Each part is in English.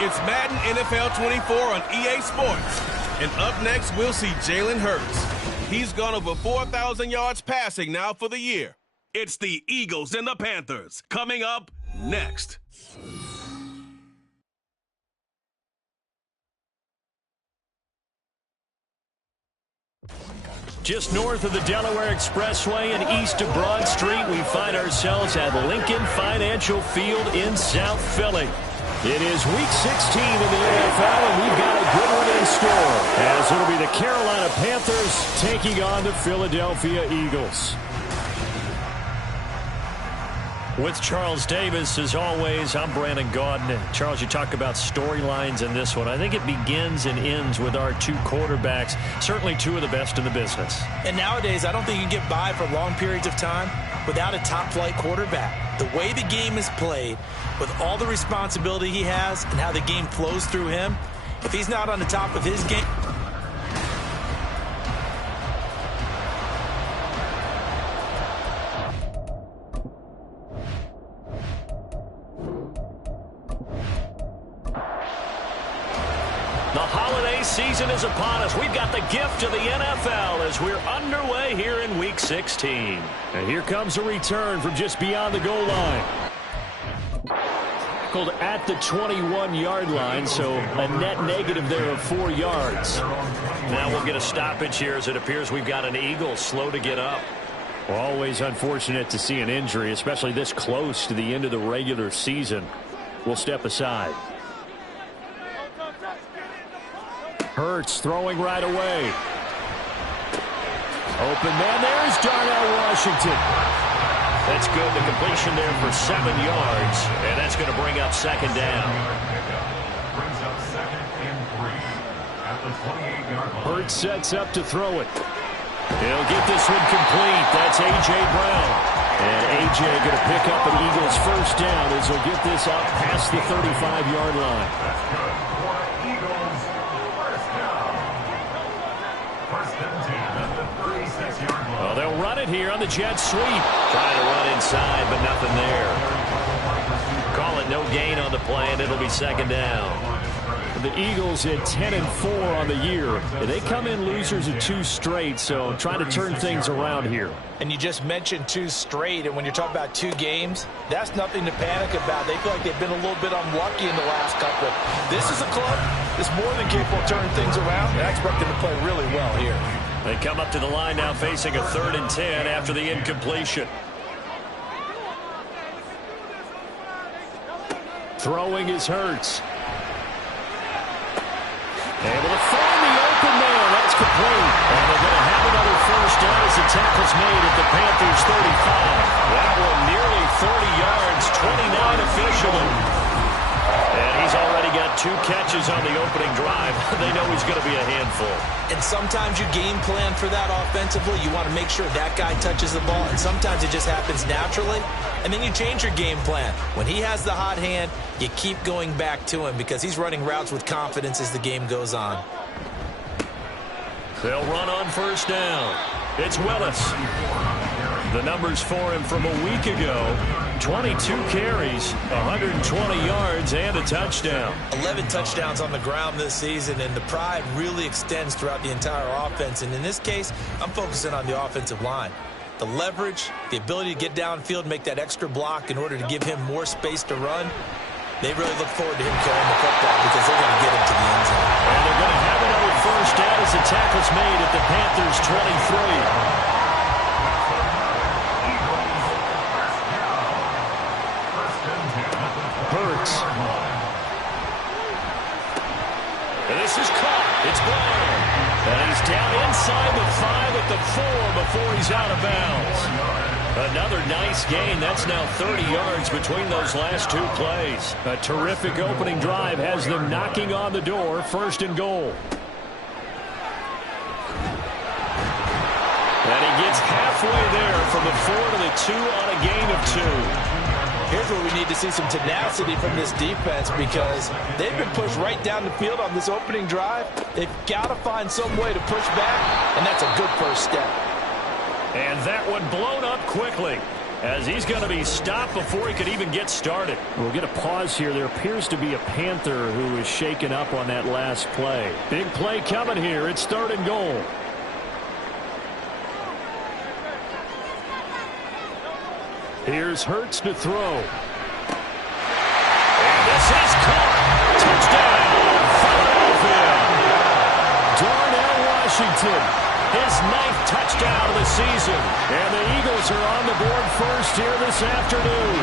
It's Madden NFL 24 on EA Sports. And up next, we'll see Jalen Hurts. He's gone over 4,000 yards passing now for the year. It's the Eagles and the Panthers coming up next. Just north of the Delaware Expressway and east of Broad Street, we find ourselves at Lincoln Financial Field in South Philly. It is Week 16 in the NFL, and we've got a good one in store, as it'll be the Carolina Panthers taking on the Philadelphia Eagles. With Charles Davis, as always, I'm Brandon Gaudin. And Charles, you talk about storylines in this one. I think it begins and ends with our two quarterbacks, certainly two of the best in the business. And nowadays, I don't think you can get by for long periods of time without a top-flight quarterback. The way the game is played, with all the responsibility he has and how the game flows through him, if he's not on the top of his game... The holiday season is upon us. We've got the gift of the NFL as we're underway here in Week 16. And here comes a return from just beyond the goal line. Tackled at the 21-yard line, so a net negative there of 4 yards. Now we'll get a stoppage here as it appears we've got an Eagle slow to get up. Well, always unfortunate to see an injury, especially this close to the end of the regular season. We'll step aside. Hurts throwing right away. Open man, there's Darnell Washington. That's good. The completion there for 7 yards, and that's going to bring up second down. Hurts sets up to throw it. He'll get this one complete. That's A.J. Brown. And A.J. going to pick up an Eagles first down as he'll get this out past the 35-yard line. Well, they'll run it here on the jet sweep. Trying to run inside, but nothing there. Call it no gain on the play, and it'll be second down. The Eagles at 10-4 on the year. They come in losers of 2 straight, so trying to turn things around here. And you just mentioned 2 straight, and when you're talking about 2 games, that's nothing to panic about. They feel like they've been a little bit unlucky in the last couple. This is a club that's more than capable of turning things around, and I expect them to play really well here. They come up to the line now facing a 3rd and 10 after the incompletion. Throwing is Hurts. Able to find the open man. That's complete. And they're going to have another first down as the tackle's made at the Panthers 35. That one nearly 30 yards, 29 officially. And he's already got 2 catches on the opening drive. They know he's going to be a handful. And sometimes you game plan for that offensively. You want to make sure that guy touches the ball. And sometimes it just happens naturally. And then you change your game plan. When he has the hot hand, you keep going back to him because he's running routes with confidence as the game goes on. They'll run on first down. It's Willis. The numbers for him from a week ago. 22 carries, 120 yards, and a touchdown. 11 touchdowns on the ground this season, and the pride really extends throughout the entire offense. And in this case, I'm focusing on the offensive line. The leverage, the ability to get downfield, make that extra block in order to give him more space to run. They really look forward to him carrying the football because they're going to get him to the end zone. And they're going to have another first down as the tackle's made at the Panthers' 23. Hurts. And this is caught. It's Brown. And he's down inside the 5 at the 4 before he's out of bounds. Another nice gain. That's now 30 yards between those last 2 plays. A terrific opening drive has them knocking on the door. 1st and goal. And he gets halfway there from the 4 to the 2 on a gain of 2. Here's where we need to see some tenacity from this defense because they've been pushed right down the field on this opening drive. They've got to find some way to push back, and that's a good first step. And that one blown up quickly. as he's going to be stopped before he could even get started. We'll get a pause here. There appears to be a Panther who is shaken up on that last play. Big play coming here. It's 3rd and goal. Here's Hurts to throw. And this is caught. Touchdown, Philadelphia. Darnell Washington, his 9th touchdown of the season. And the Eagles are on the board first here this afternoon.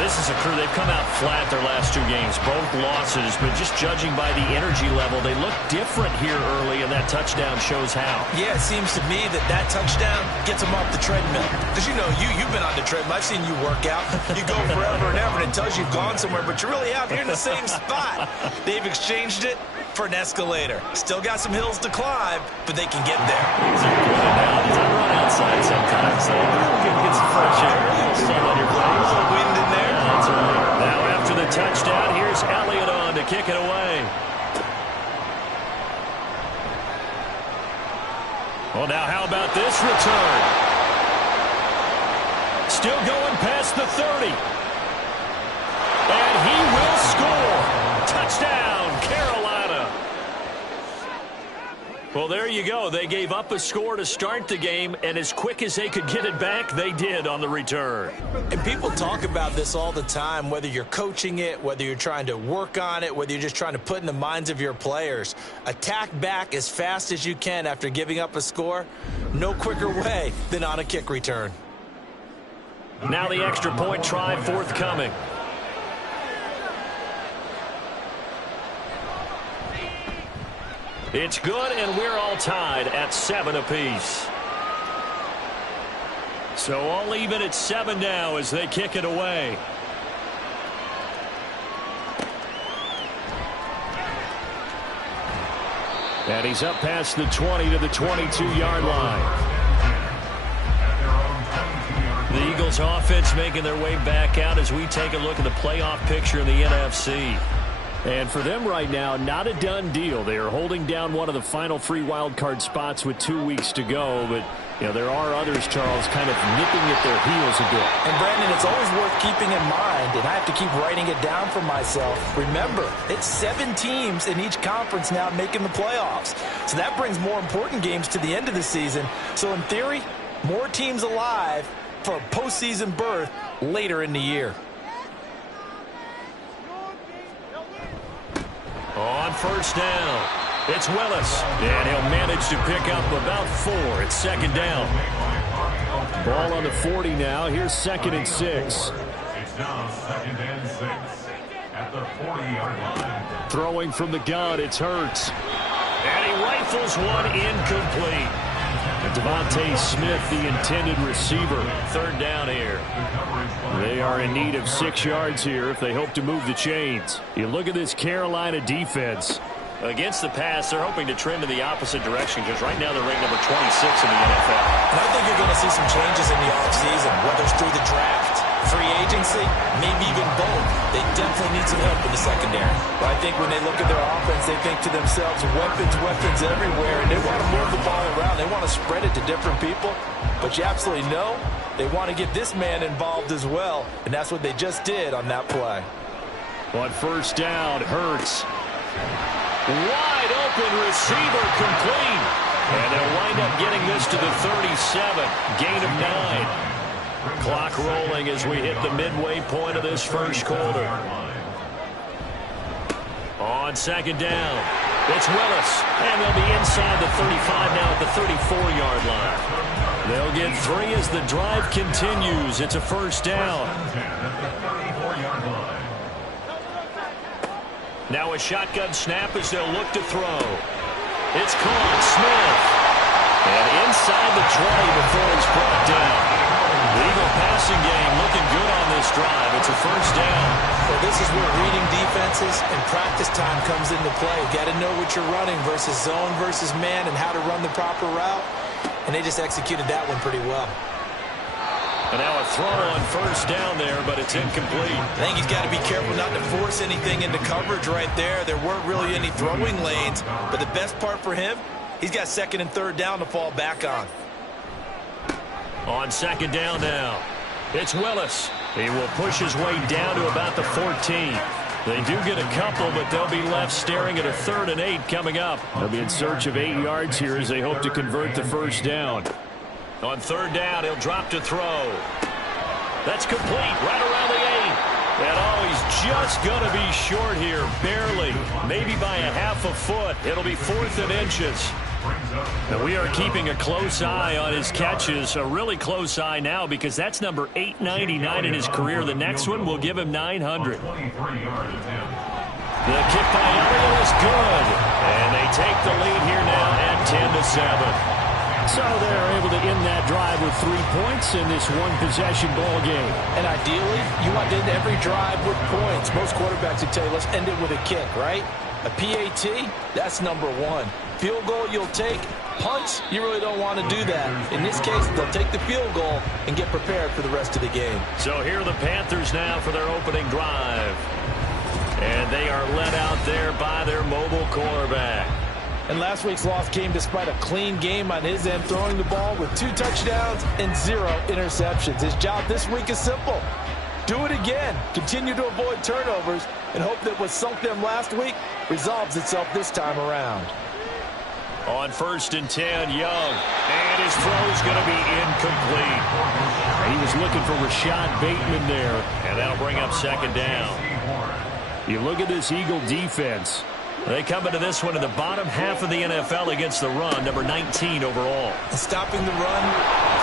This is a crew. They've come out flat their last 2 games, both losses, but just judging by the energy level, they look different here early, and that touchdown shows how. Yeah, it seems to me that touchdown gets them off the treadmill. Because, you know, you've been on the treadmill. I've seen you work out. You go forever and ever, and it tells you you've gone somewhere, but you really have. You're in the same spot. They've exchanged it for an escalator. Still got some hills to climb, but they can get there. These are good analogies. I run outside sometimes, so get some fresh air, sun on your face. A little wind in there. That's right. Now after the touchdown, here's Elliott on to kick it away. Well, now how about this return? Still going past the 30. And he will score. Touchdown, Carolina. Well, there you go. They gave up a score to start the game, and as quick as they could get it back, they did on the return. And people talk about this all the time, whether you're coaching it, whether you're trying to work on it, whether you're just trying to put in the minds of your players. Attack back as fast as you can after giving up a score. No quicker way than on a kick return. Now the extra point try forthcoming. It's good, and we're all tied at 7 apiece. So all even at 7 now as they kick it away. And he's up past the 20 to the 22-yard line. The Eagles offense making their way back out as we take a look at the playoff picture in the NFC. And for them right now, not a done deal. They are holding down one of the final 3 wild card spots with 2 weeks to go. But, you know, there are others, Charles, kind of nipping at their heels a bit. And, Brandon, it's always worth keeping in mind, and I have to keep writing it down for myself. Remember, it's 7 teams in each conference now making the playoffs. So that brings more important games to the end of the season. So, in theory, more teams alive for a postseason berth later in the year. On first down, it's Willis, and he'll manage to pick up about 4. It's 2nd down. Ball on the 40 now. Here's 2nd and 6. It's now 2nd and 6 at the 40-yard line. Throwing from the gun, it's Hurts. And he rifles one incomplete. Devontae Smith, the intended receiver. 3rd down here. They are in need of 6 yards here if they hope to move the chains. You look at this Carolina defense. Against the pass, they're hoping to trend in the opposite direction because right now they're ranked number 26 in the NFL. And I think you're going to see some changes in the offseason, whether it's through the draft, free agency, maybe even both. They definitely need some help in the secondary. But I think when they look at their offense, they think to themselves, weapons everywhere, and they want to move the ball around. They want to spread it to different people. But you absolutely know they want to get this man involved as well, and that's what they just did on that play. On first down, Hurts. Wide open receiver complete. And they'll wind up getting this to the 37. Gain of 9. Clock rolling as we hit the midway point of this first quarter. On 2nd down, it's Willis. And they'll be inside the 35 now at the 34-yard line. They'll get 3 as the drive continues. It's a first down. Now a shotgun snap as they'll look to throw. It's caught. Smith. And inside the 20 before he's brought down. The Eagle passing game looking good on this drive. It's a first down. Well, this is where reading defenses and practice time comes into play. You got to know what you're running versus zone versus man and how to run the proper route. And they just executed that one pretty well. And now a throw on first down there, but it's incomplete. I think he's got to be careful not to force anything into coverage right there. There weren't really any throwing lanes, but the best part for him, he's got 2nd and 3rd down to fall back on. On second down now, it's Willis. He will push his way down to about the 14. They do get a couple, but they'll be left staring at a 3rd and 8 coming up. They'll be in search of 8 yards here as they hope to convert the first down. On 3rd down, he'll drop to throw. That's complete right around the 8. And oh, he's just going to be short here, barely, maybe by a half a foot. It'll be 4th and inches. And we are keeping a close eye on his catches, a really close eye now because that's number 899 in his career. The next one will give him 900. The kick by Elliott is good. And they take the lead here now at 10-7. So they're able to end that drive with 3 points in this one-possession ball game. And ideally, you want to end every drive with points. Most quarterbacks would tell you, let's end it with a kick, right? A PAT, that's number 1. Field goal you'll take. Punts, you really don't want to do that. In this case, they'll take the field goal and get prepared for the rest of the game. So here are the Panthers now for their opening drive. And they are led out there by their mobile quarterback. And last week's loss came despite a clean game on his end, throwing the ball with 2 touchdowns and 0 interceptions. His job this week is simple. Do it again. Continue to avoid turnovers and hope that what sunk them last week resolves itself this time around. On 1st and 10, Young. And his throw's going to be incomplete. He was looking for Rashad Bateman there. And that'll bring up 2nd down. You look at this Eagle defense. They come into this one in the bottom half of the NFL against the run, number 19 overall. And stopping the run,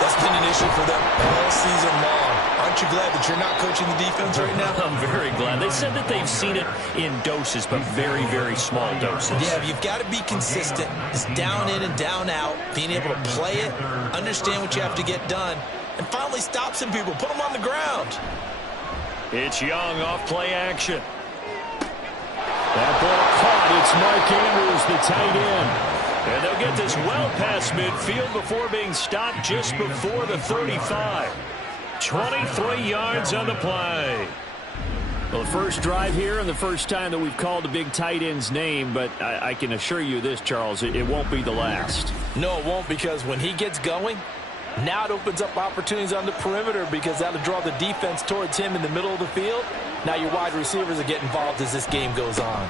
that's been an issue for them all season long. Aren't you glad that you're not coaching the defense right now? I'm very glad. They said that they've seen it in doses, but very, very small doses. Yeah, you've got to be consistent. It's down in and down out, being able to play it, understand what you have to get done, and finally stop some people, put them on the ground. It's Young off play action. That ball caught. It's Mark Andrews, the tight end. And they'll get this well past midfield before being stopped just before the 35. 23 yards on the play. Well, the first drive here and the first time that we've called a big tight end's name, but I can assure you this, Charles, it won't be the last. No, it won't, because when he gets going, now it opens up opportunities on the perimeter because that'll draw the defense towards him in the middle of the field. Now your wide receivers will get involved as this game goes on.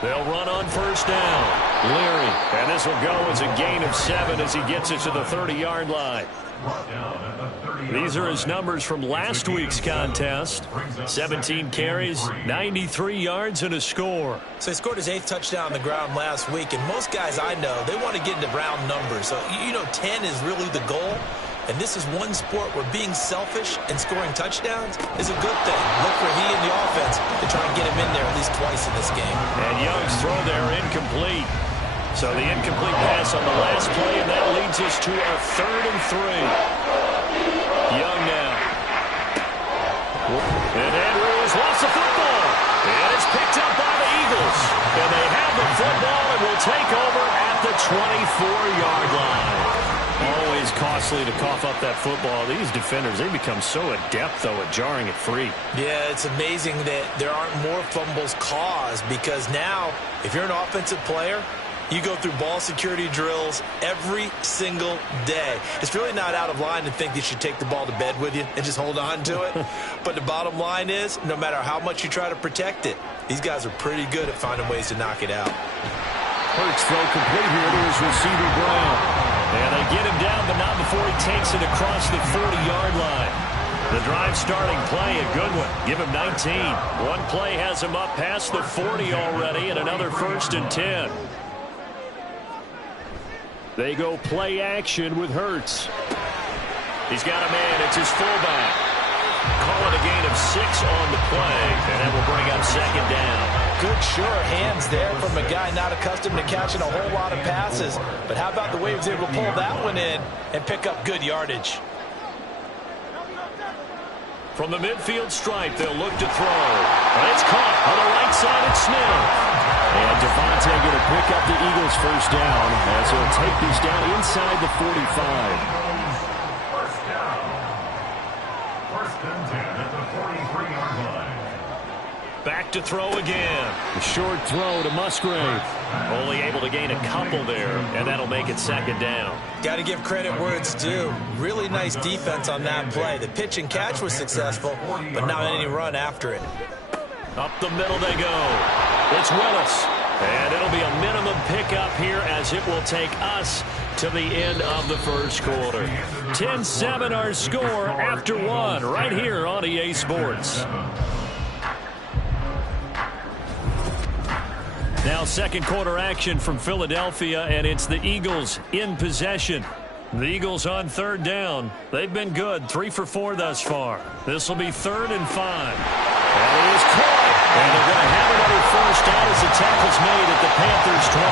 They'll run on 1st down. Leary. And this will go as a gain of 7 as he gets it to the 30-yard line. These are his numbers from last week's contest. 17 carries, 93 yards, and a score. So he scored his 8th touchdown on the ground last week, and most guys I know, they want to get into round numbers. So, 10 is really the goal. And this is one sport where being selfish and scoring touchdowns is a good thing. Look for he and the offense to try and get him in there at least twice in this game. And Young's throw there incomplete. So the incomplete pass on the last play, and that leads us to a 3rd and 3. Young now. And Andrews lost the football. And it's picked up by the Eagles. And they have the football and will take over at the 24-yard line. Always costly to cough up that football. These defenders, they become so adept, though, at jarring it free. Yeah, it's amazing that there aren't more fumbles caused because now, if you're an offensive player, you go through ball security drills every single day. It's really not out of line to think you should take the ball to bed with you and just hold on to it. But the bottom line is, no matter how much you try to protect it, these guys are pretty good at finding ways to knock it out. Hurts throw complete here to his receiver Brown. And they get him down, but not before he takes it across the 40-yard line. The drive starting play, a good one. Give him 19. One play has him up past the 40 already, and another 1st and 10. They go play action with Hurts. He's got a man. It's his fullback. Call it a gain of 6 on the play, and that will bring up 2nd down. Good, sure hands there from a guy not accustomed to catching a whole lot of passes. But how about the way he was able to pull that one in and pick up good yardage? From the midfield stripe, they'll look to throw. And it's caught on the right side at Smith. And Devontae going to pick up the Eagles' first down as he'll take these down inside the 45. Back to throw again. A short throw to Musgrave. Only able to gain a couple there, and that'll make it second down. Got to give credit where it's due. Really nice defense on that play. The pitch and catch was successful, but not any run after it. Up the middle they go. It's Willis. And it'll be a minimum pickup here as it will take us to the end of the first quarter. 10-7 our score after one right here on EA Sports. Now second quarter action from Philadelphia, and it's the Eagles in possession. The Eagles on third down. They've been good, 3 for 4 thus far. This will be 3rd and 5. That is caught. And they're going to have another first down as the tackle's made at the Panthers' 21.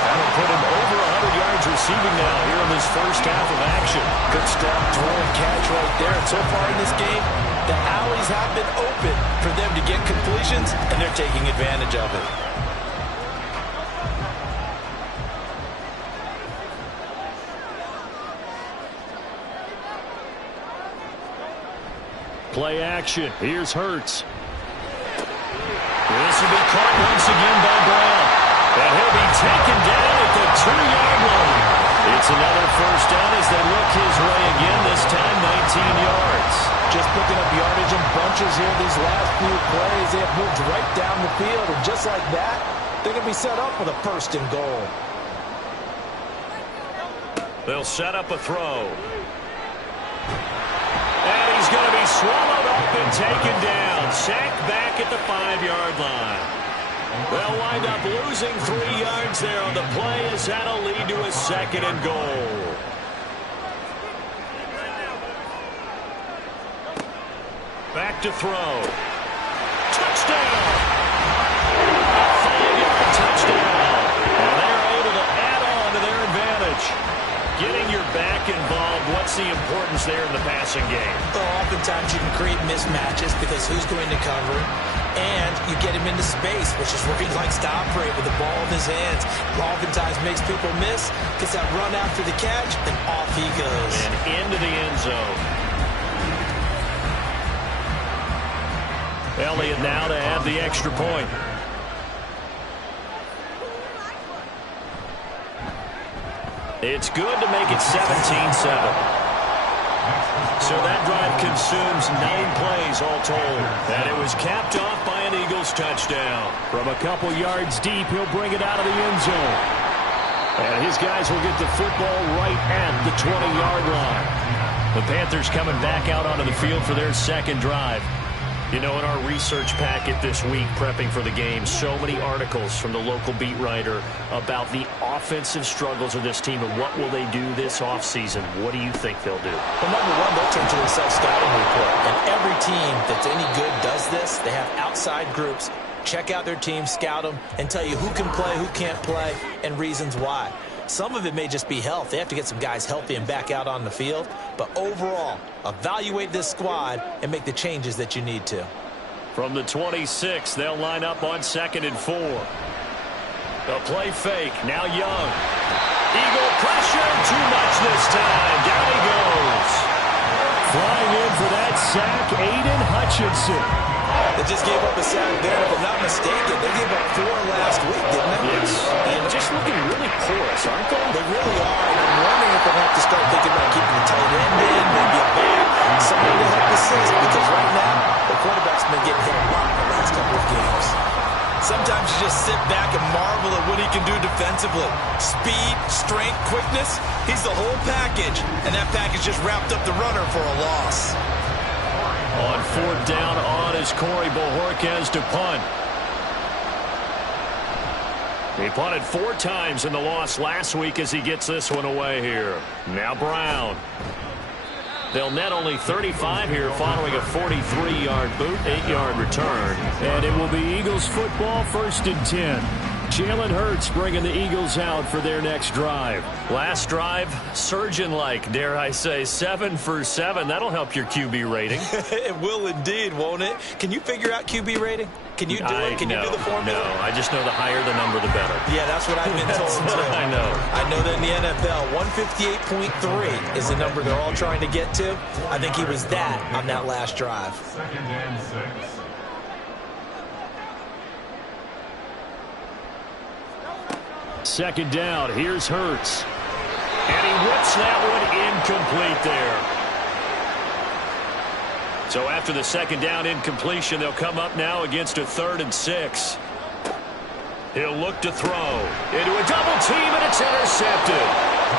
That'll put him over 100 yards receiving now here in this first half of action. Good strong throw and catch right there. And so far in this game, the alleys have been open for them to get completions, and they're taking advantage of it. Play action. Here's Hurts. This will be caught once again by Brown. And he'll be taken down at the 2-yard line. It's another first down as they look his way again, this time 19 yards. Just picking up yardage in bunches here these last few plays. They have moved right down the field, and just like that, they're going to be set up with a 1st and goal. They'll set up a throw. And he's going to be swallowed up and taken down. Sacked back at the 5-yard line. They'll wind up losing 3 yards there on the play as that'll lead to a 2nd and goal. Back to throw. Touchdown! A 5-yard touchdown. And they're able to add on to their advantage. Getting your back involved, what's the importance there in the passing game? Well, oftentimes you can create mismatches because who's going to cover it? And you get him into space, which is where he likes to operate with the ball in his hands. Oftentimes makes people miss, gets that run after the catch, and off he goes. And into the end zone. Elliott now to add the extra point. It's good to make it 17-7. So that drive consumes 9 plays all told. And it was capped off by an Eagles touchdown. From a couple yards deep, he'll bring it out of the end zone. And his guys will get the football right at the 20-yard line. The Panthers coming back out onto the field for their second drive. You know, in our research packet this week, prepping for the game, so many articles from the local beat writer about the offensive struggles of this team and what will they do this offseason. What do you think they'll do? Well, number one, they'll turn to their self-scouting report. And every team that's any good does this. They have outside groups. Check out their team, scout them, and tell you who can play, who can't play, and reasons why. Some of it may just be health. They have to get some guys healthy and back out on the field. But overall, evaluate this squad and make the changes that you need to. From the 26, they'll line up on 2nd and 4. A play fake. Now Young. Eagle pressure. Too much this time. Down he goes. Flying in for that sack, Aiden Hutchinson. They just gave up a sack there, if I'm not mistaken. They gave up 4 last week, didn't they? Yes. And just looking really porous, aren't they? They really are. And I'm wondering if they'll have to start thinking about keeping the tight end in, maybe a back, somebody to help assist. Because right now, the quarterback's been getting hit a lot in the last couple of games. Sometimes you just sit back and marvel at what he can do defensively. Speed, strength, quickness, he's the whole package. And that package just wrapped up the runner for a loss. On 4th down on is Corey Bojorquez to punt. He punted 4 times in the loss last week as he gets this one away here. Now Brown. They'll net only 35 here following a 43-yard boot, 8-yard return. And it will be Eagles football, 1st and 10. Jalen Hurts bringing the Eagles out for their next drive. Last drive, surgeon-like, dare I say, 7 for 7. That'll help your QB rating. It will indeed, won't it? Can you figure out QB rating? Can you do it? Can you do the formula? No, I just know the higher the number, the better. Yeah, that's what I've been told, too. I know. I know that in the NFL, 158.3 is the number they're all trying to get to. I think he was that on that last drive. 2nd and 6. Second down. Here's Hurts. And he whips that one incomplete there. So after the second down incompletion, they'll come up now against a 3rd and 6. He'll look to throw into a double team, and it's intercepted.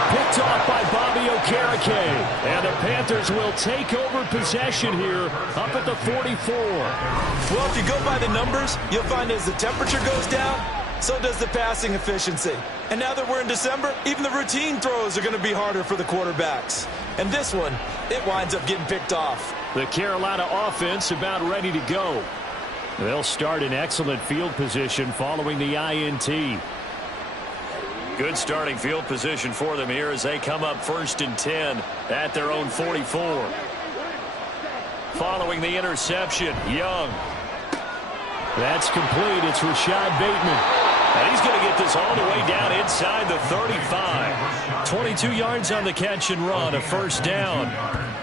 Picked off by Bobby Okereke. And the Panthers will take over possession here up at the 44. Well, if you go by the numbers, you'll find as the temperature goes down, so does the passing efficiency. And now that we're in December, even the routine throws are going to be harder for the quarterbacks. And this one, it winds up getting picked off. The Carolina offense about ready to go. They'll start in excellent field position following the INT. Good starting field position for them here as they come up 1st and 10 at their own 44. Following the interception, Young. That's complete. It's Rashad Bateman. And he's going to get this all the way down inside the 35. 22 yards on the catch and run, a 1st down.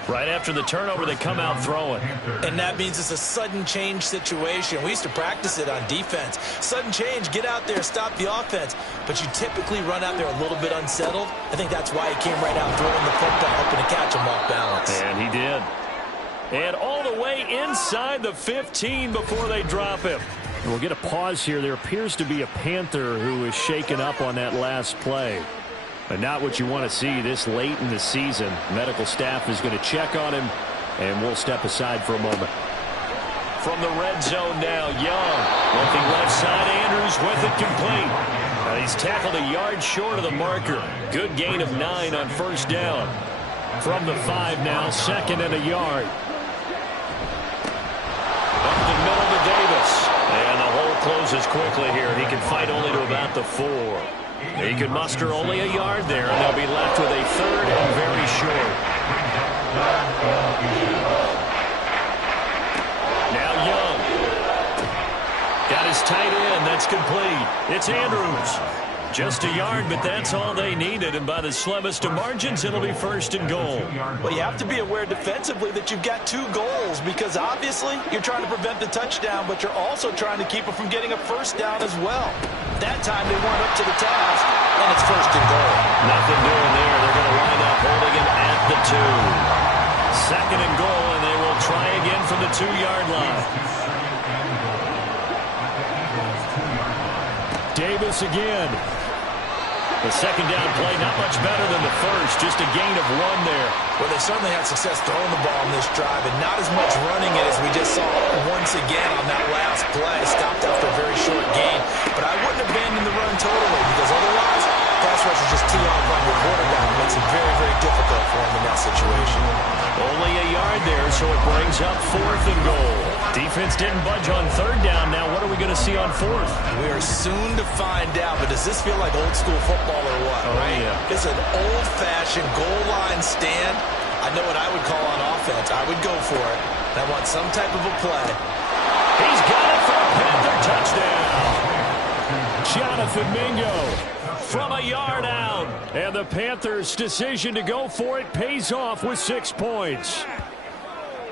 Right after the turnover, they come out throwing. And that means it's a sudden change situation. We used to practice it on defense. Sudden change, get out there, stop the offense. But you typically run out there a little bit unsettled. I think that's why he came right out throwing the football, hoping to catch him off balance. And he did. And all the way inside the 15 before they drop him. We'll get a pause here. There appears to be a Panther who is shaken up on that last play. But not what you want to see this late in the season. Medical staff is going to check on him, and we'll step aside for a moment. From the red zone now, Young. Looking left side, Andrews with it complete. He's tackled a yard short of the marker. Good gain of 9 on 1st down. From the 5 now, 2nd and a yard. Up the middle to Davis. And the hole closes quickly here. He can fight only to about the 4. He could muster only a yard there, and they'll be left with a 3rd and very short. Now Young. Got his tight end. That's complete. It's Andrews. Just a yard, but that's all they needed. And by the slimmest of margins, it'll be 1st and goal. Well, you have to be aware defensively that you've got 2 goals because obviously you're trying to prevent the touchdown, but you're also trying to keep it from getting a 1st down as well. That time they weren't up to the task, and it's 1st and goal. Nothing doing there. They're going to wind up holding him at the 2. 2nd and goal, and they will try again from the 2-yard line. Davis again. The 2nd down play, not much better than the 1st, just a gain of 1 there. Well, they certainly had success throwing the ball in this drive, and not as much running it as we just saw once again on that last play. Stopped after a very short gain. But I wouldn't abandon the run totally, because otherwise, pass rushers just tee off on your quarterback. It makes it very, very difficult for him in that situation. Only a yard there, so it brings up 4th and goal. Defense didn't budge on 3rd down. Now what are we going to see on 4th? We are soon to find out, but does this feel like old school football or what? Oh, right? Yeah. It's an old-fashioned goal line stand. I know what I would call on offense. I would go for it. I want some type of a play. He's got it for a Panther touchdown. Jonathan Mingo from a yard out. And the Panthers' decision to go for it pays off with 6 points.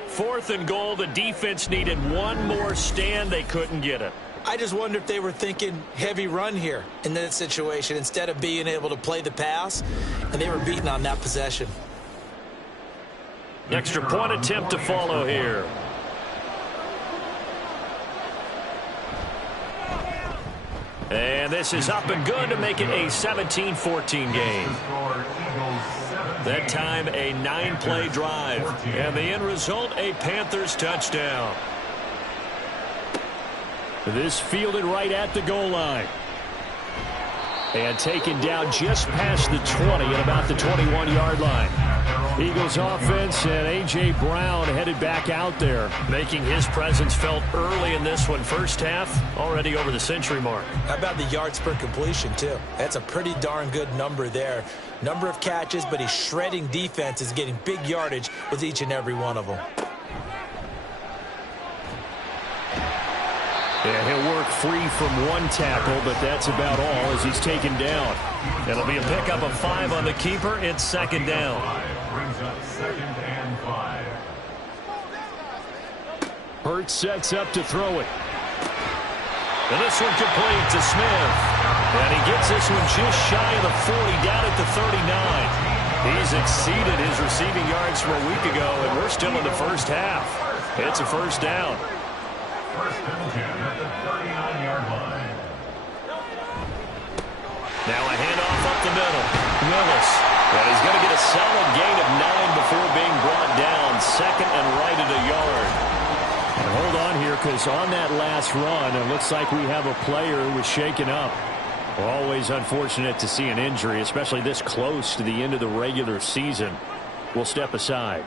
4th and goal. The defense needed 1 more stand. They couldn't get it. I just wonder if they were thinking heavy run here in that situation instead of being able to play the pass, and they were beaten on that possession. Extra point attempt to follow here. And this is up and good to make it a 17-14 game. That time a 9-play drive. And the end result, a Panthers touchdown. This fielded right at the goal line. And taken down just past the 20 at about the 21-yard line. Eagles offense and A.J. Brown headed back out there, making his presence felt early in this one. First half, already over the century mark. How about the yards per completion, too? That's a pretty darn good number there. Number of catches, but he's shredding defense, is getting big yardage with each and every one of them. Yeah, he'll work free from 1 tackle, but that's about all as he's taken down. It'll be a pickup of 5 on the keeper. It's 2nd down. Brings up 2nd and 5. Hurts sets up to throw it. And this one complete to Smith. And he gets this one just shy of the 40, down at the 39. He's exceeded his receiving yards from a week ago, and we're still in the first half. It's a first down. First and 10 at the 39-yard line. Now a handoff up the middle. Willis. And he's going to get a solid gain of 9 before being brought down. Second and right at a yard. And hold on here, because on that last run, it looks like we have a player who was shaken up. Always unfortunate to see an injury, especially this close to the end of the regular season. We'll step aside.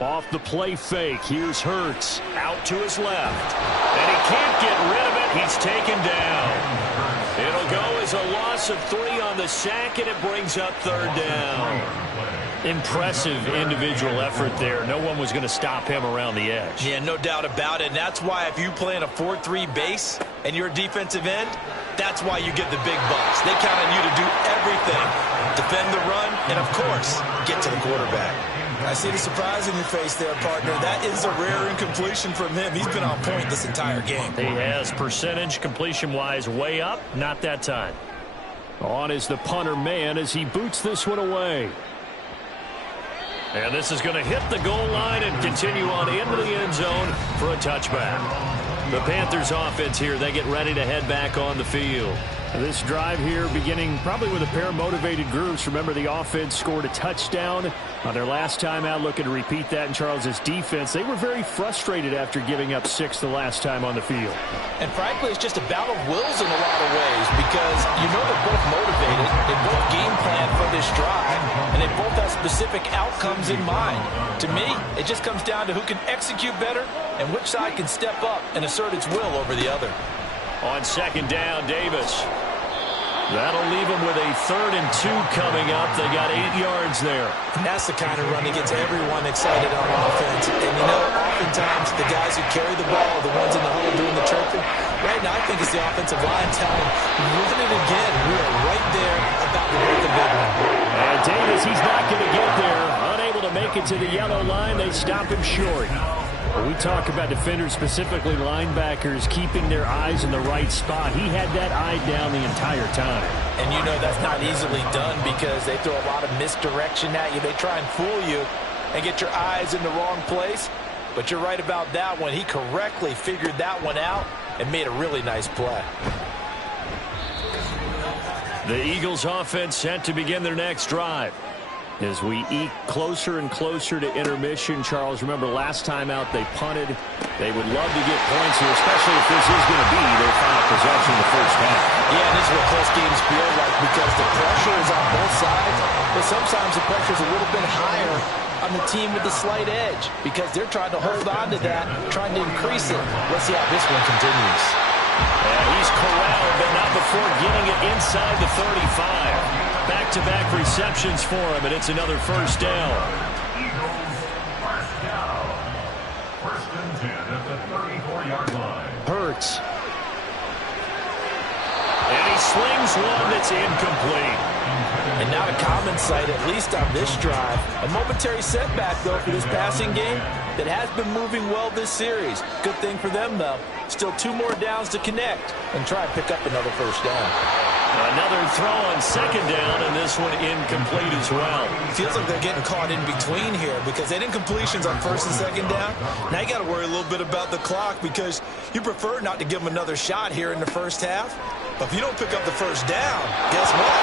Off the play fake, here's Hurts. Out to his left. And he can't get rid of it. He's taken down. It'll go as a loss of 3 on the sack, and it brings up third down. Impressive individual effort there. No one was going to stop him around the edge. Yeah, no doubt about it. And that's why if you play in a 4-3 base and you're a defensive end, that's why you get the big bucks. They count on you to do everything. Defend the run and, of course, get to the quarterback. I see the surprise in your face there, partner. That is a rare incompletion from him. He's been on point this entire game. He has percentage completion-wise way up. Not that time. On is the punter man as he boots this one away. And this is going to hit the goal line and continue on into the end zone for a touchback. The Panthers offense here, they get ready to head back on the field. This drive here beginning probably with a pair of motivated groups. Remember, the offense scored a touchdown on their last time out. Looking to repeat that in Charles's defense. They were very frustrated after giving up 6 the last time on the field. And frankly, it's just a battle of wills in a lot of ways because you know they're both motivated. They both game plan for this drive, and they both have specific outcomes in mind. To me, it just comes down to who can execute better and which side can step up and assert its will over the other. On second down, Davis. That'll leave them with a 3rd and 2 coming up. They got 8 yards there. And that's the kind of run that gets everyone excited on offense. And, you know, oftentimes the guys who carry the ball are the ones in the huddle doing the chirping. Right now, I think it's the offensive line telling them, run it again. We are right there about to hit the big one. And Davis, he's not going to get there. Unable to make it to the yellow line. They stop him short. When we talk about defenders, specifically linebackers, keeping their eyes in the right spot, he had that eye down the entire time. And you know that's not easily done because they throw a lot of misdirection at you. They try and fool you and get your eyes in the wrong place. But you're right about that one. He correctly figured that one out and made a really nice play. The Eagles offense set to begin their next drive. As we eke closer and closer to intermission, Charles, remember last time out they punted. They would love to get points here, especially if this is going to be their final possession in the first half. Yeah, and this is what close games feel like because the pressure is on both sides, but sometimes the pressure is a little bit higher on the team with the slight edge because they're trying to hold on to that, trying to increase it. Let's see how this one continues. And he's corralled, but not before getting it inside the 35. Back-to-back receptions for him, and it's another first down. Eagles, first down. First and 10 at the 34-yard line. Hurts. And he slings one that's incomplete. And not a common sight, at least on this drive. A momentary setback, though, for this passing game that has been moving well this series. Good thing for them, though. Still 2 more downs to connect and try and pick up another first down. Another throw on second down, and this one incomplete as well. Feels like they're getting caught in between here because they didn't completions on first and second down. Now you got to worry a little bit about the clock because you prefer not to give them another shot here in the first half. But if you don't pick up the first down, guess what?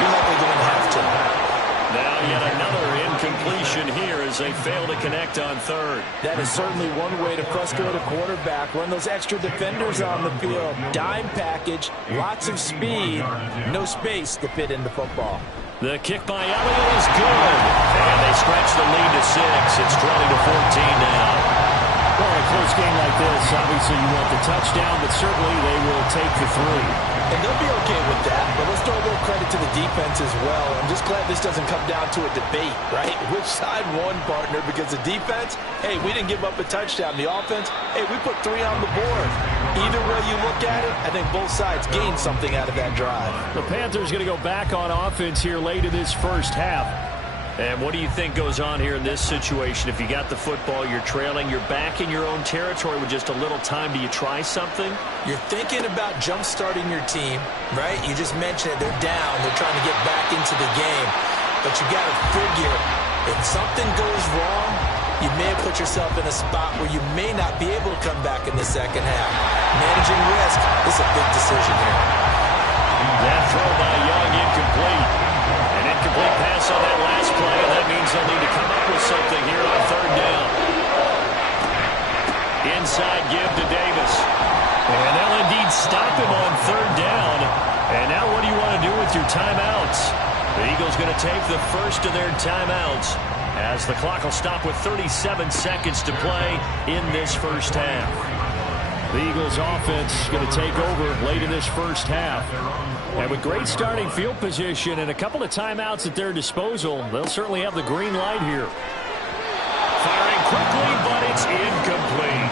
You're likely going to have to. Now yet another incompletion here as they fail to connect on third. That is certainly one way to frustrate a quarterback. Run those extra defenders on the field. Dime package, lots of speed, no space to fit into football. The kick by Elliott is good. And they stretch the lead to 6. It's 20-14 now. Well, in a close game like this, obviously you want the touchdown, but certainly they will take the 3. And they'll be okay with that, but let's throw a little credit to the defense as well. I'm just glad this doesn't come down to a debate, right? Which side won, partner? Because the defense, hey, we didn't give up a touchdown. The offense, hey, we put 3 on the board. Either way you look at it, I think both sides gained something out of that drive. The Panthers going to go back on offense here late in this first half. And what do you think goes on here in this situation? If you got the football, you're trailing, you're back in your own territory with just a little time. Do you try something? You're thinking about jump-starting your team, right? You just mentioned it. They're down. They're trying to get back into the game. But you got to figure, if something goes wrong, you may have put yourself in a spot where you may not be able to come back in the second half. Managing risk is a big decision here. That throw by Young incomplete. An incomplete pass on that last play, and that means they'll need to come up with something here on third down. Inside give to Davis. And they'll indeed stop him on third down. And now what do you want to do with your timeouts? The Eagles going to take the first of their timeouts as the clock will stop with 37 seconds to play in this first half. The Eagles offense going to take over late in this first half. And with great starting field position and a couple of timeouts at their disposal, they'll certainly have the green light here. Firing quickly, but it's incomplete.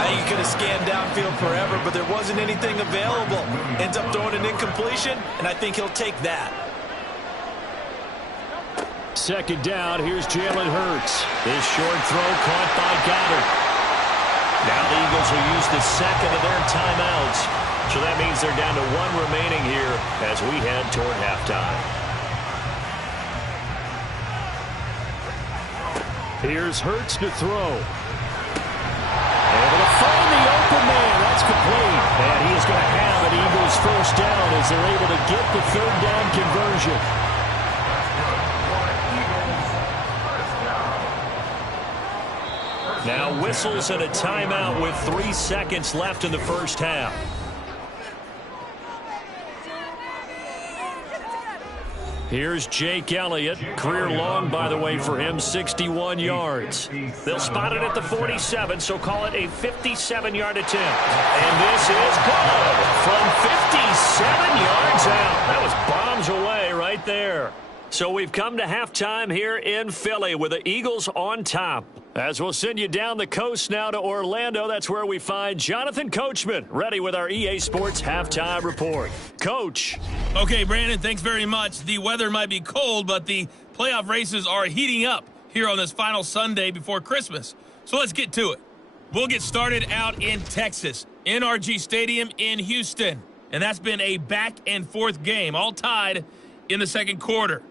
I think he could have scanned downfield forever, but there wasn't anything available. Ends up throwing an incompletion, and I think he'll take that. Second down, here's Jalen Hurts. This short throw caught by Goddard. Now the Eagles will use the second of their timeouts. So that means they're down to one remaining here as we head toward halftime. Here's Hurts to throw. Able to find the open man. That's complete. And he is going to have an Eagles first down as they're able to get the third down conversion. Now whistles and a timeout with 3 seconds left in the first half. Here's Jake Elliott. Career long, by the way, for him, 61 yards. They'll spot it at the 47, so call it a 57-yard attempt. And this is good from 57 yards out. That was bombs away right there. So we've come to halftime here in Philly with the Eagles on top. As we'll send you down the coast now to Orlando, that's where we find Jonathan Coachman, ready with our EA Sports Halftime Report. Coach. Okay, Brandon, thanks very much. The weather might be cold, but the playoff races are heating up here on this final Sunday before Christmas. So let's get to it. We'll get started out in Texas, NRG Stadium in Houston. And that's been a back-and-forth game, all tied in the second quarter.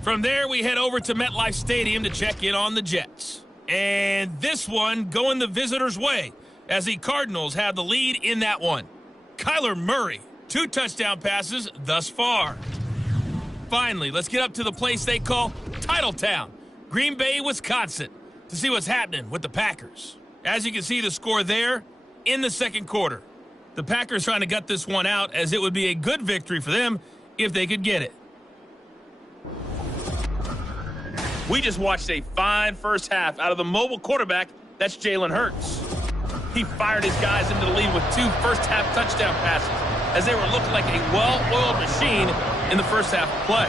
From there, we head over to MetLife Stadium to check in on the Jets. And this one going the visitors' way as the Cardinals have the lead in that one. Kyler Murray, 2 touchdown passes thus far. Finally, let's get up to the place they call Titletown, Green Bay, Wisconsin, to see what's happening with the Packers. As you can see, the score there in the second quarter. The Packers trying to gut this one out as it would be a good victory for them if they could get it. We just watched a fine first half out of the mobile quarterback. That's Jalen Hurts. He fired his guys into the lead with 2 first-half touchdown passes as they were looking like a well-oiled machine in the first half of play.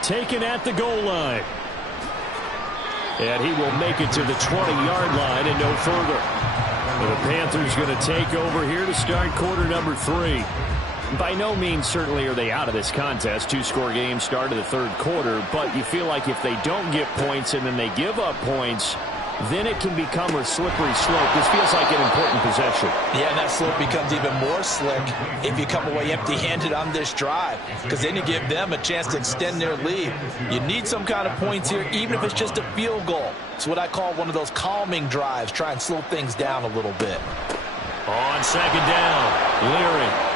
Taken at the goal line. And he will make it to the 20-yard line and no further. And the Panthers going to take over here to start quarter number 3. By no means certainly are they out of this contest. 2-score game start of the third quarter, but you feel like if they don't get points and then they give up points, then it can become a slippery slope. This feels like an important possession. Yeah, and that slope becomes even more slick if you come away empty-handed on this drive, because then you give them a chance to extend their lead. You need some kind of points here, even if it's just a field goal. It's what I call one of those calming drives. Try and slow things down a little bit. On second down, Leary.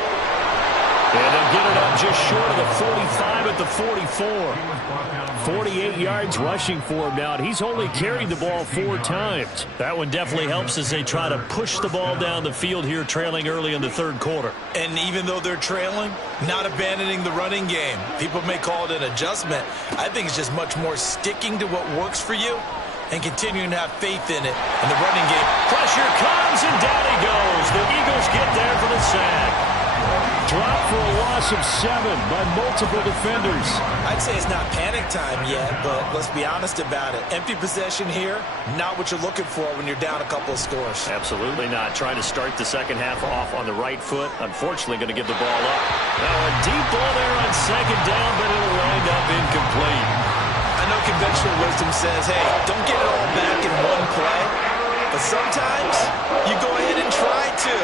And they'll get it up just short of the 45 at the 44. 48 yards rushing for him now, and he's only carried the ball 4 times. That one definitely helps as they try to push the ball down the field here, trailing early in the third quarter. And even though they're trailing, not abandoning the running game. People may call it an adjustment. I think it's just much more sticking to what works for you and continuing to have faith in it in the running game. Pressure comes, and down he goes. The Eagles get there for the sack. Dropped for a loss of 7 by multiple defenders. I'd say it's not panic time yet, but let's be honest about it. Empty possession here, not what you're looking for when you're down a couple of scores. Absolutely not. Trying to start the second half off on the right foot. Unfortunately, going to give the ball up. Now a deep ball there on second down, but it'll wind up incomplete. I know conventional wisdom says, hey, don't get it all back in one play. But sometimes you go ahead and try to.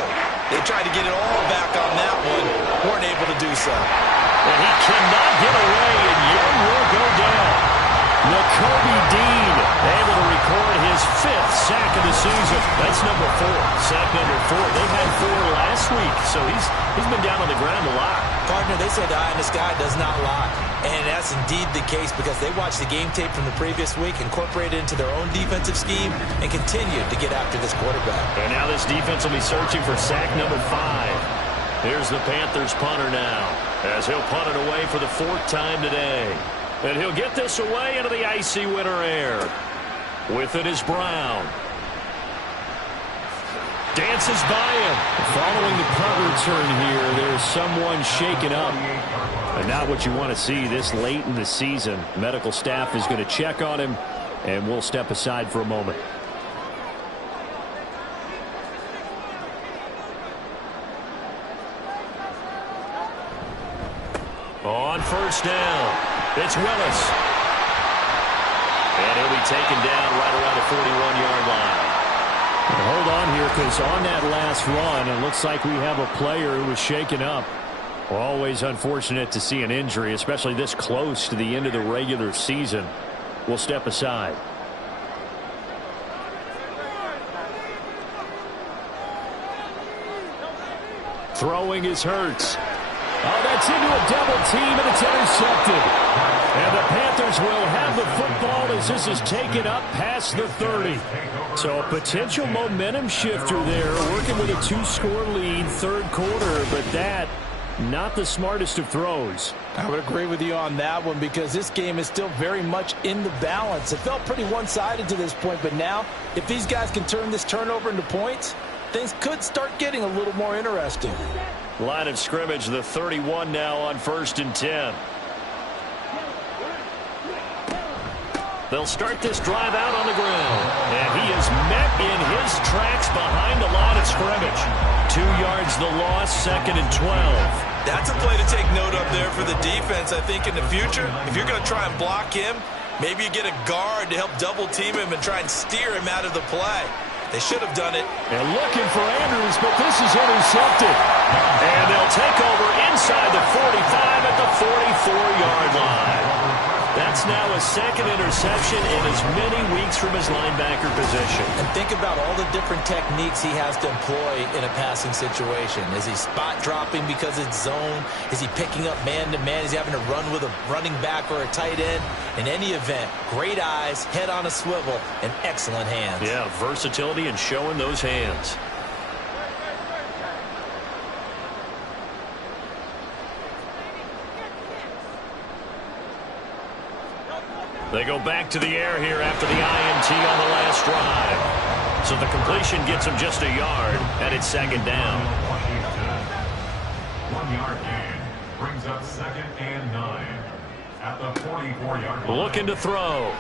They tried to get it all back on that one. Weren't able to do so. And he cannot get away, and Young will go down. Nakobe Dean able to record his 5th sack of the season. That's number 4. Sack number 4. They had 4 last week, so he's been down on the ground a lot. Partner, they say the eye in the sky does not lie. And that's indeed the case because they watched the game tape from the previous week, incorporated it into their own defensive scheme, and continued to get after this quarterback. And now this defense will be searching for sack number 5. Here's the Panthers punter now, as he'll punt it away for the 4th time today. And he'll get this away into the icy winter air. With it is Brown. Dances by him. Following the punt return here, there's someone shaken up. And not what you want to see this late in the season. Medical staff is going to check on him, and we'll step aside for a moment. On first down, it's Willis. And he'll be taken down right around the 41-yard line. And hold on here, because on that last run, it looks like we have a player who was shaken up. Always unfortunate to see an injury, especially this close to the end of the regular season. We'll step aside. Throwing is Hurts. Oh, that's into a double team, and it's intercepted. And the Panthers will have the football as this is taken up past the 30. So a potential momentum shifter there, working with a 2-score lead, 3rd quarter, but that, not the smartest of throws. I would agree with you on that one because this game is still very much in the balance. It felt pretty one-sided to this point, but now, if these guys can turn this turnover into points, things could start getting a little more interesting. Line of scrimmage, the 31 now on 1st and 10. They'll start this drive out on the ground. And he is met in his tracks behind the line of scrimmage. 2 yards the loss, 2nd and 12. That's a play to take note of there for the defense, I think, in the future. If you're going to try and block him, maybe you get a guard to help double team him and try and steer him out of the play. They should have done it. And looking for Andrews, but this is intercepted. And they'll take over inside the 45 at the 44-yard line. That's now a 2nd interception in as many weeks from his linebacker position. And think about all the different techniques he has to employ in a passing situation. Is he spot dropping because it's zone? Is he picking up man-to-man? Is he having to run with a running back or a tight end? In any event, great eyes, head on a swivel, and excellent hands. Yeah, versatility and showing those hands. They go back to the air here after the INT on the last drive. So the completion gets him just a yard, and it's 2nd down. 1-yard gain brings up 2nd and 9 at the 44-yard line. Looking to throw.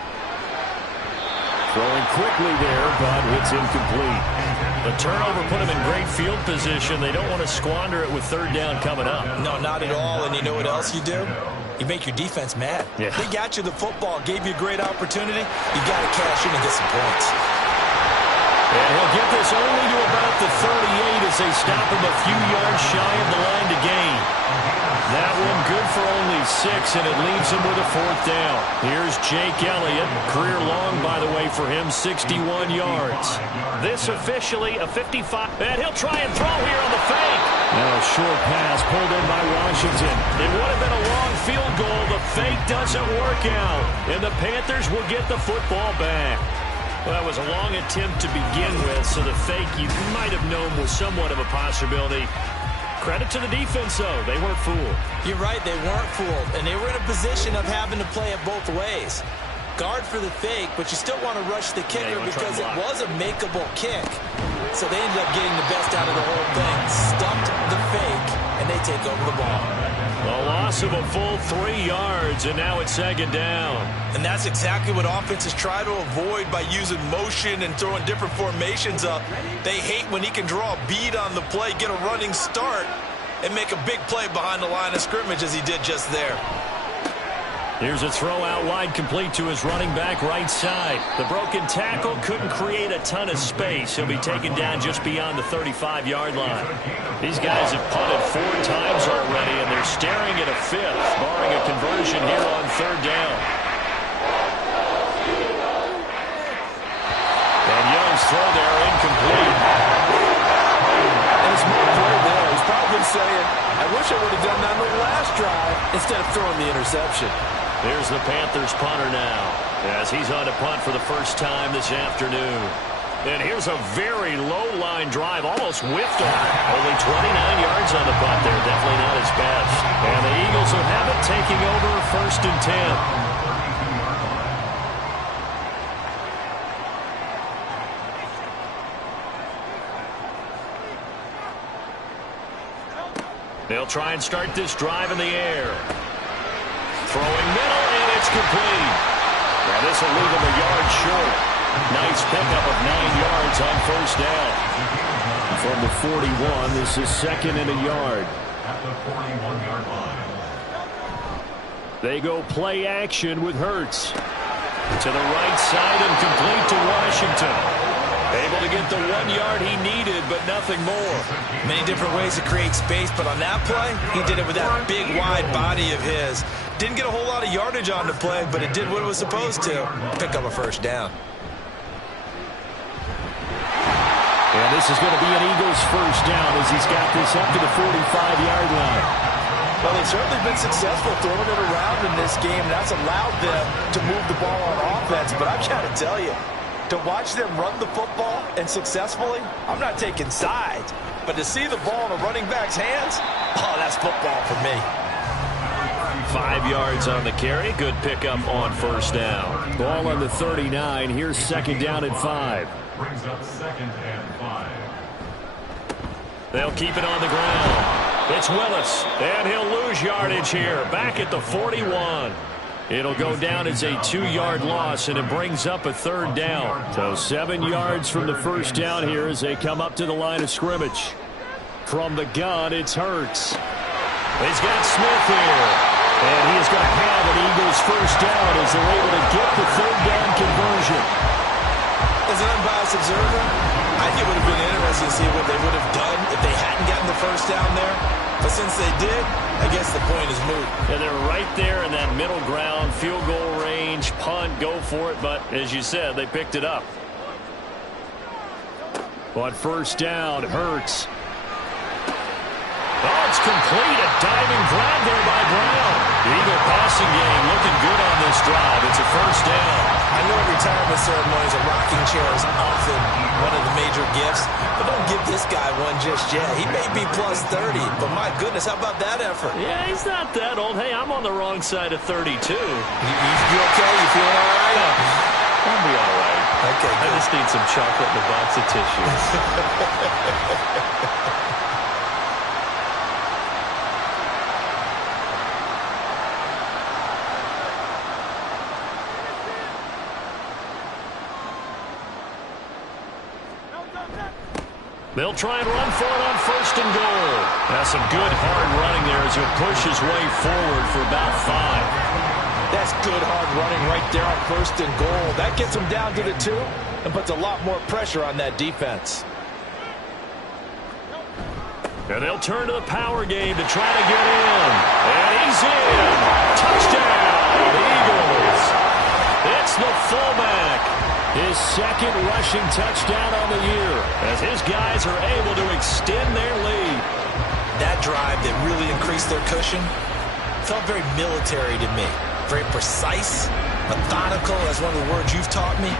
Throwing quickly there, but it's incomplete. The turnover put him in great field position. They don't want to squander it with 3rd down coming up. No, not at all. And you know what else you do? You make your defense mad. Yeah. They got you the football, gave you a great opportunity. You got to cash in and get some points. And he'll get this only to about the 38 as they stop him a few yards shy of the line to gain. That one good for only 6, and it leaves him with a 4th down. Here's Jake Elliott. Career long, by the way, for him, 61 yards. This officially a 55. And he'll try and throw here on the fake. Now a short pass pulled in by Washington. It would have been a long field goal. The fake doesn't work out. And the Panthers will get the football back. Well, that was a long attempt to begin with, so the fake you might have known was somewhat of a possibility. Credit to the defense, though. They weren't fooled. You're right, they weren't fooled. And they were in a position of having to play it both ways. Guard for the fake, but you still want to rush the kicker because it was a makeable kick. So they ended up getting the best out of the whole thing. Stumped the fake, and they take over the ball. A loss of a full 3 yards, and now it's second down. And that's exactly what offenses try to avoid by using motion and throwing different formations up. They hate when he can draw a bead on the play, get a running start, and make a big play behind the line of scrimmage as he did just there. Here's a throw out wide, complete to his running back right side. The broken tackle couldn't create a ton of space. He'll be taken down just beyond the 35-yard line. These guys have punted 4 times already, and they're staring at a 5th, barring a conversion here on third down. And Young's throw there incomplete. And it's more play there. He's probably saying, I wish I would have done that on the last drive instead of throwing the interception. Here's the Panthers punter now, as he's on to punt for the first time this afternoon. And here's a very low-line drive, almost whiffed on it. Only 29 yards on the punt there, definitely not his best. And the Eagles will have it, taking over 1st and 10. They'll try and start this drive in the air. Throwing middle, and it's complete. Now this will leave him a yard short. Nice pickup of 9 yards on first down. From the 41, this is 2nd and a yard. At the 41-yard line. They go play action with Hurts. To the right side and complete to Washington. Able to get the 1 yard he needed, but nothing more. Many different ways to create space, but on that play, he did it with that big, wide body of his. Didn't get a whole lot of yardage on the play, but it did what it was supposed to. Pick up a first down. And this is going to be an Eagles first down as he's got this up to the 45-yard line. Well, they've certainly been successful throwing it around in this game, and that's allowed them to move the ball on offense. But I've got to tell you, to watch them run the football and successfully, I'm not taking sides. But to see the ball in a running back's hands, oh, that's football for me. 5 yards on the carry. Good pickup on first down. Ball on the 39. Here's second down and 5. Brings up 2nd and 5. They'll keep it on the ground. It's Willis, and he'll lose yardage here. Back at the 41. It'll go down as a 2-yard loss, and it brings up a third down. So 7 yards from the first down here as they come up to the line of scrimmage. From the gun, it's Hurts. He's got Smith here. And he is going to have an Eagles first down as they're able to get the third down conversion. As an unbiased observer, I think it would have been interesting to see what they would have done if they hadn't gotten the first down there. But since they did, I guess the point is moot. And they're right there in that middle ground, field goal range, punt, go for it. But as you said, they picked it up. On first down, Hurts. Oh, it's complete. A diving grab there by Brown. The Eagle passing game looking good on this drive. It's a first down. I know retirement ceremonies and rocking chair is often one of the major gifts, but don't give this guy one just yet. He may be plus 30, but my goodness, how about that effort? Yeah, he's not that old. Hey, I'm on the wrong side of 32. You okay? You feeling all right? I'll be all right. Okay, good. I just need some chocolate and a box of tissues. They'll try and run for it on first and goal. That's some good hard running there as he'll push his way forward for about 5. That's good hard running right there on first and goal. That gets them down to the 2 and puts a lot more pressure on that defense. And they'll turn to the power game to try to get in. And he's in. Touchdown, Eagles. It's the fullback. His second rushing touchdown on the year as his guys are able to extend their lead. That drive that really increased their cushion felt very military to me. Very precise, methodical, as one of the words you've taught me.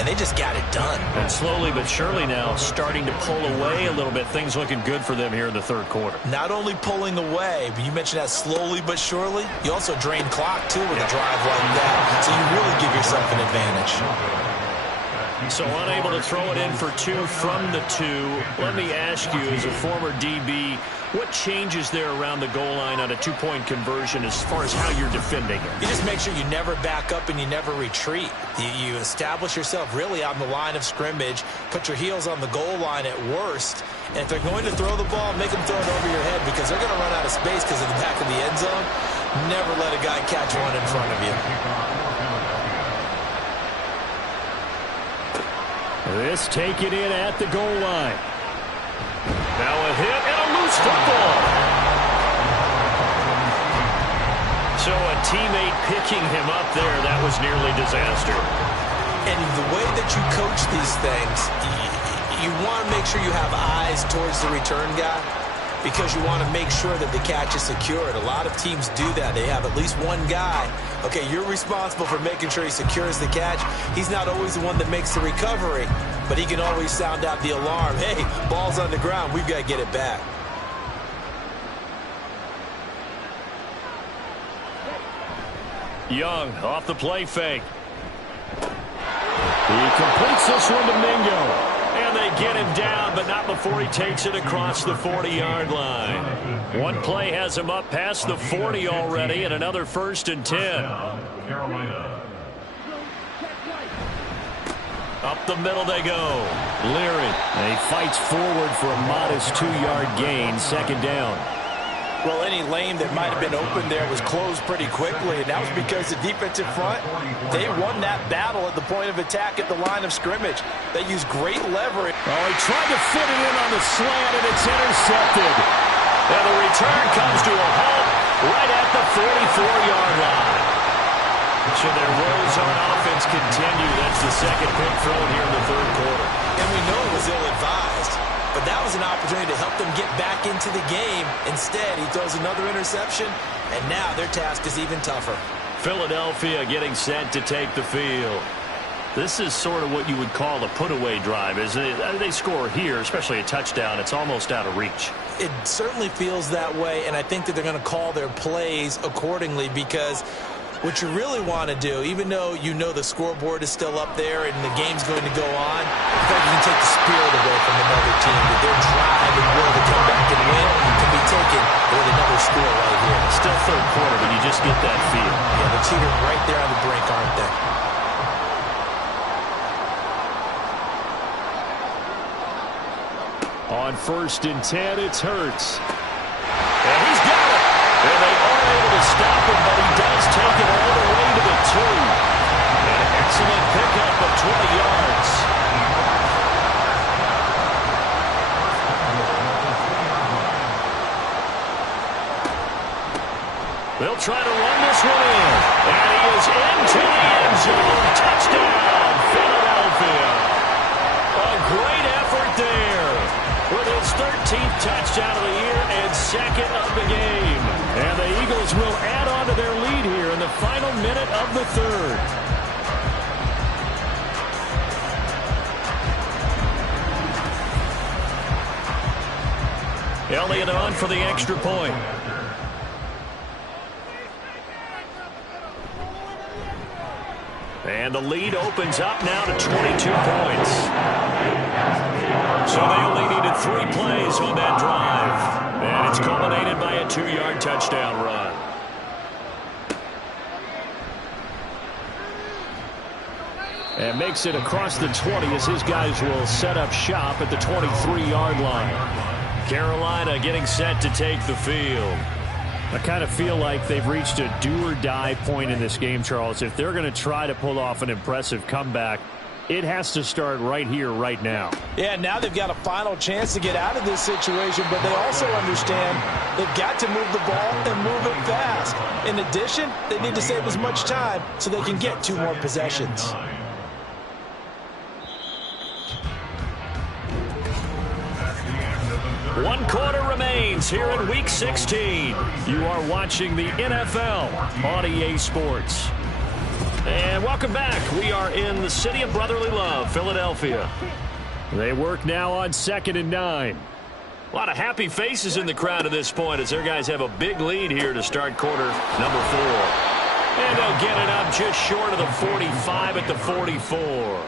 and they just got it done. And slowly but surely now starting to pull away a little bit. Things looking good for them here in the third quarter. Not only pulling away, but you mentioned that slowly but surely. You also drain clock, too, with a drive like that. So you really give yourself an advantage. So unable to throw it in for two from the two. Let me ask you, as a former DB, what changes there around the goal line on a two-point conversion as far as how you're defending it? You just make sure you never back up and you never retreat. You establish yourself really on the line of scrimmage, put your heels on the goal line at worst, and if they're going to throw the ball, make them throw it over your head because they're going to run out of space because of the back of the end zone. Never let a guy catch one in front of you. This taken in at the goal line. Now a hit and a loose football. So a teammate picking him up there, that was nearly disaster. And the way that you coach these things, you want to make sure you have eyes towards the return guy because you want to make sure that the catch is secured. A lot of teams do that. They have at least one guy. Okay, you're responsible for making sure he secures the catch. He's not always the one that makes the recovery, but he can always sound out the alarm. Hey, ball's on the ground. We've got to get it back. Young off the play fake. He completes this one to Mingo. And they get him down, but not before he takes it across the 40-yard line. One play has him up past the 40 already, and another 1st and 10. Up the middle they go. Leary. And he fights forward for a modest 2-yard gain, 2nd down. Well, any lane that might have been open there was closed pretty quickly, and that was because the defensive front, they won that battle at the point of attack at the line of scrimmage. They used great leverage. Oh, he tried to fit it in on the slant, and it's intercepted. And the return comes to a halt right at the 44-yard line. So their woes on offense continue. That's the second pick thrown here in the third quarter. And we know it was ill-advised. But that was an opportunity to help them get back into the game. Instead, he throws another interception, and now their task is even tougher. Philadelphia getting set to take the field. This is sort of what you would call a put-away drive. As they score here, especially a touchdown, it's almost out of reach. It certainly feels that way, and I think that they're going to call their plays accordingly because what you really want to do, even though you know the scoreboard is still up there and the game's going to go on, in fact, you can take the spirit away from another team. That their drive and will to come back and win can be taken with another score right here. Still third quarter, but you just get that feel. Yeah, they're teetering right there on the brink, aren't they? On 1st and 10, it's Hurts. And he's got it. And they are able to stop him, but he does take it all the way to the 2. An excellent pickup of 20 yards. They'll try to run this one in. And he is into the end zone. Touchdown, Philadelphia. A great effort there with his 13th touchdown of the year and 2nd of the game. And the Eagles will add on to their lead here in the final minute of the 3rd. Elliott on for the extra point. And the lead opens up now to 22 points. So they only needed 3 plays on that drive. And it's culminated by a 2-yard touchdown run. And makes it across the 20 as his guys will set up shop at the 23-yard line. Carolina getting set to take the field. I kind of feel like they've reached a do-or-die point in this game, Charles. If they're going to try to pull off an impressive comeback, it has to start right here, right now. Yeah, now they've got a final chance to get out of this situation, but they also understand they've got to move the ball and move it fast. In addition, they need to save as much time so they can get 2 more possessions. One quarter remains here in Week 16. You are watching the NFL on EA Sports. And welcome back. We are in the city of brotherly love, Philadelphia. They work now on 2nd and 9. A lot of happy faces in the crowd at this point as their guys have a big lead here to start quarter number 4. And they'll get it up just short of the 45 at the 44.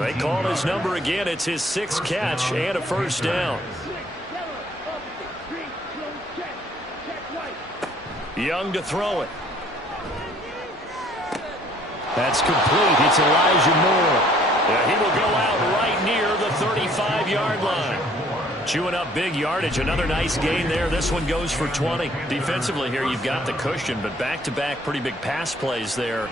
They call his number again. It's his 6th catch and a first down. Young to throw it. That's complete. It's Elijah Moore. Yeah, he will go out right near the 35-yard line. Chewing up big yardage. Another nice gain there. This one goes for 20. Defensively here, you've got the cushion, but back-to-back pretty big pass plays there.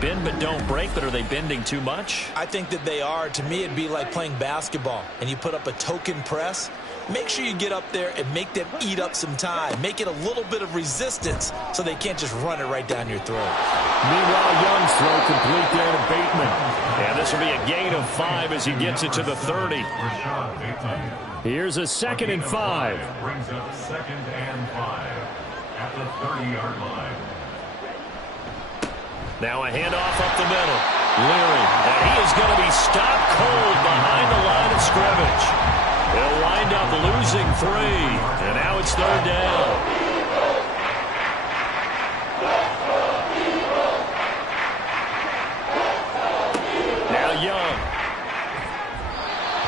Bend but don't break, but are they bending too much? I think that they are. To me, it'd be like playing basketball, and you put up a token press. Make sure you get up there and make them eat up some time. Make it a little bit of resistance so they can't just run it right down your throat. Meanwhile, Young's throw complete there to Bateman. And this will be a gain of 5 as he gets it to the 30. Here's a 2nd and 5. Brings up 2nd and 5 at the 30-yard line. Now a handoff up the middle. Leary. And he is going to be stopped cold behind the line of scrimmage. They'll wind up losing 3. And now it's 3rd down. Now Young.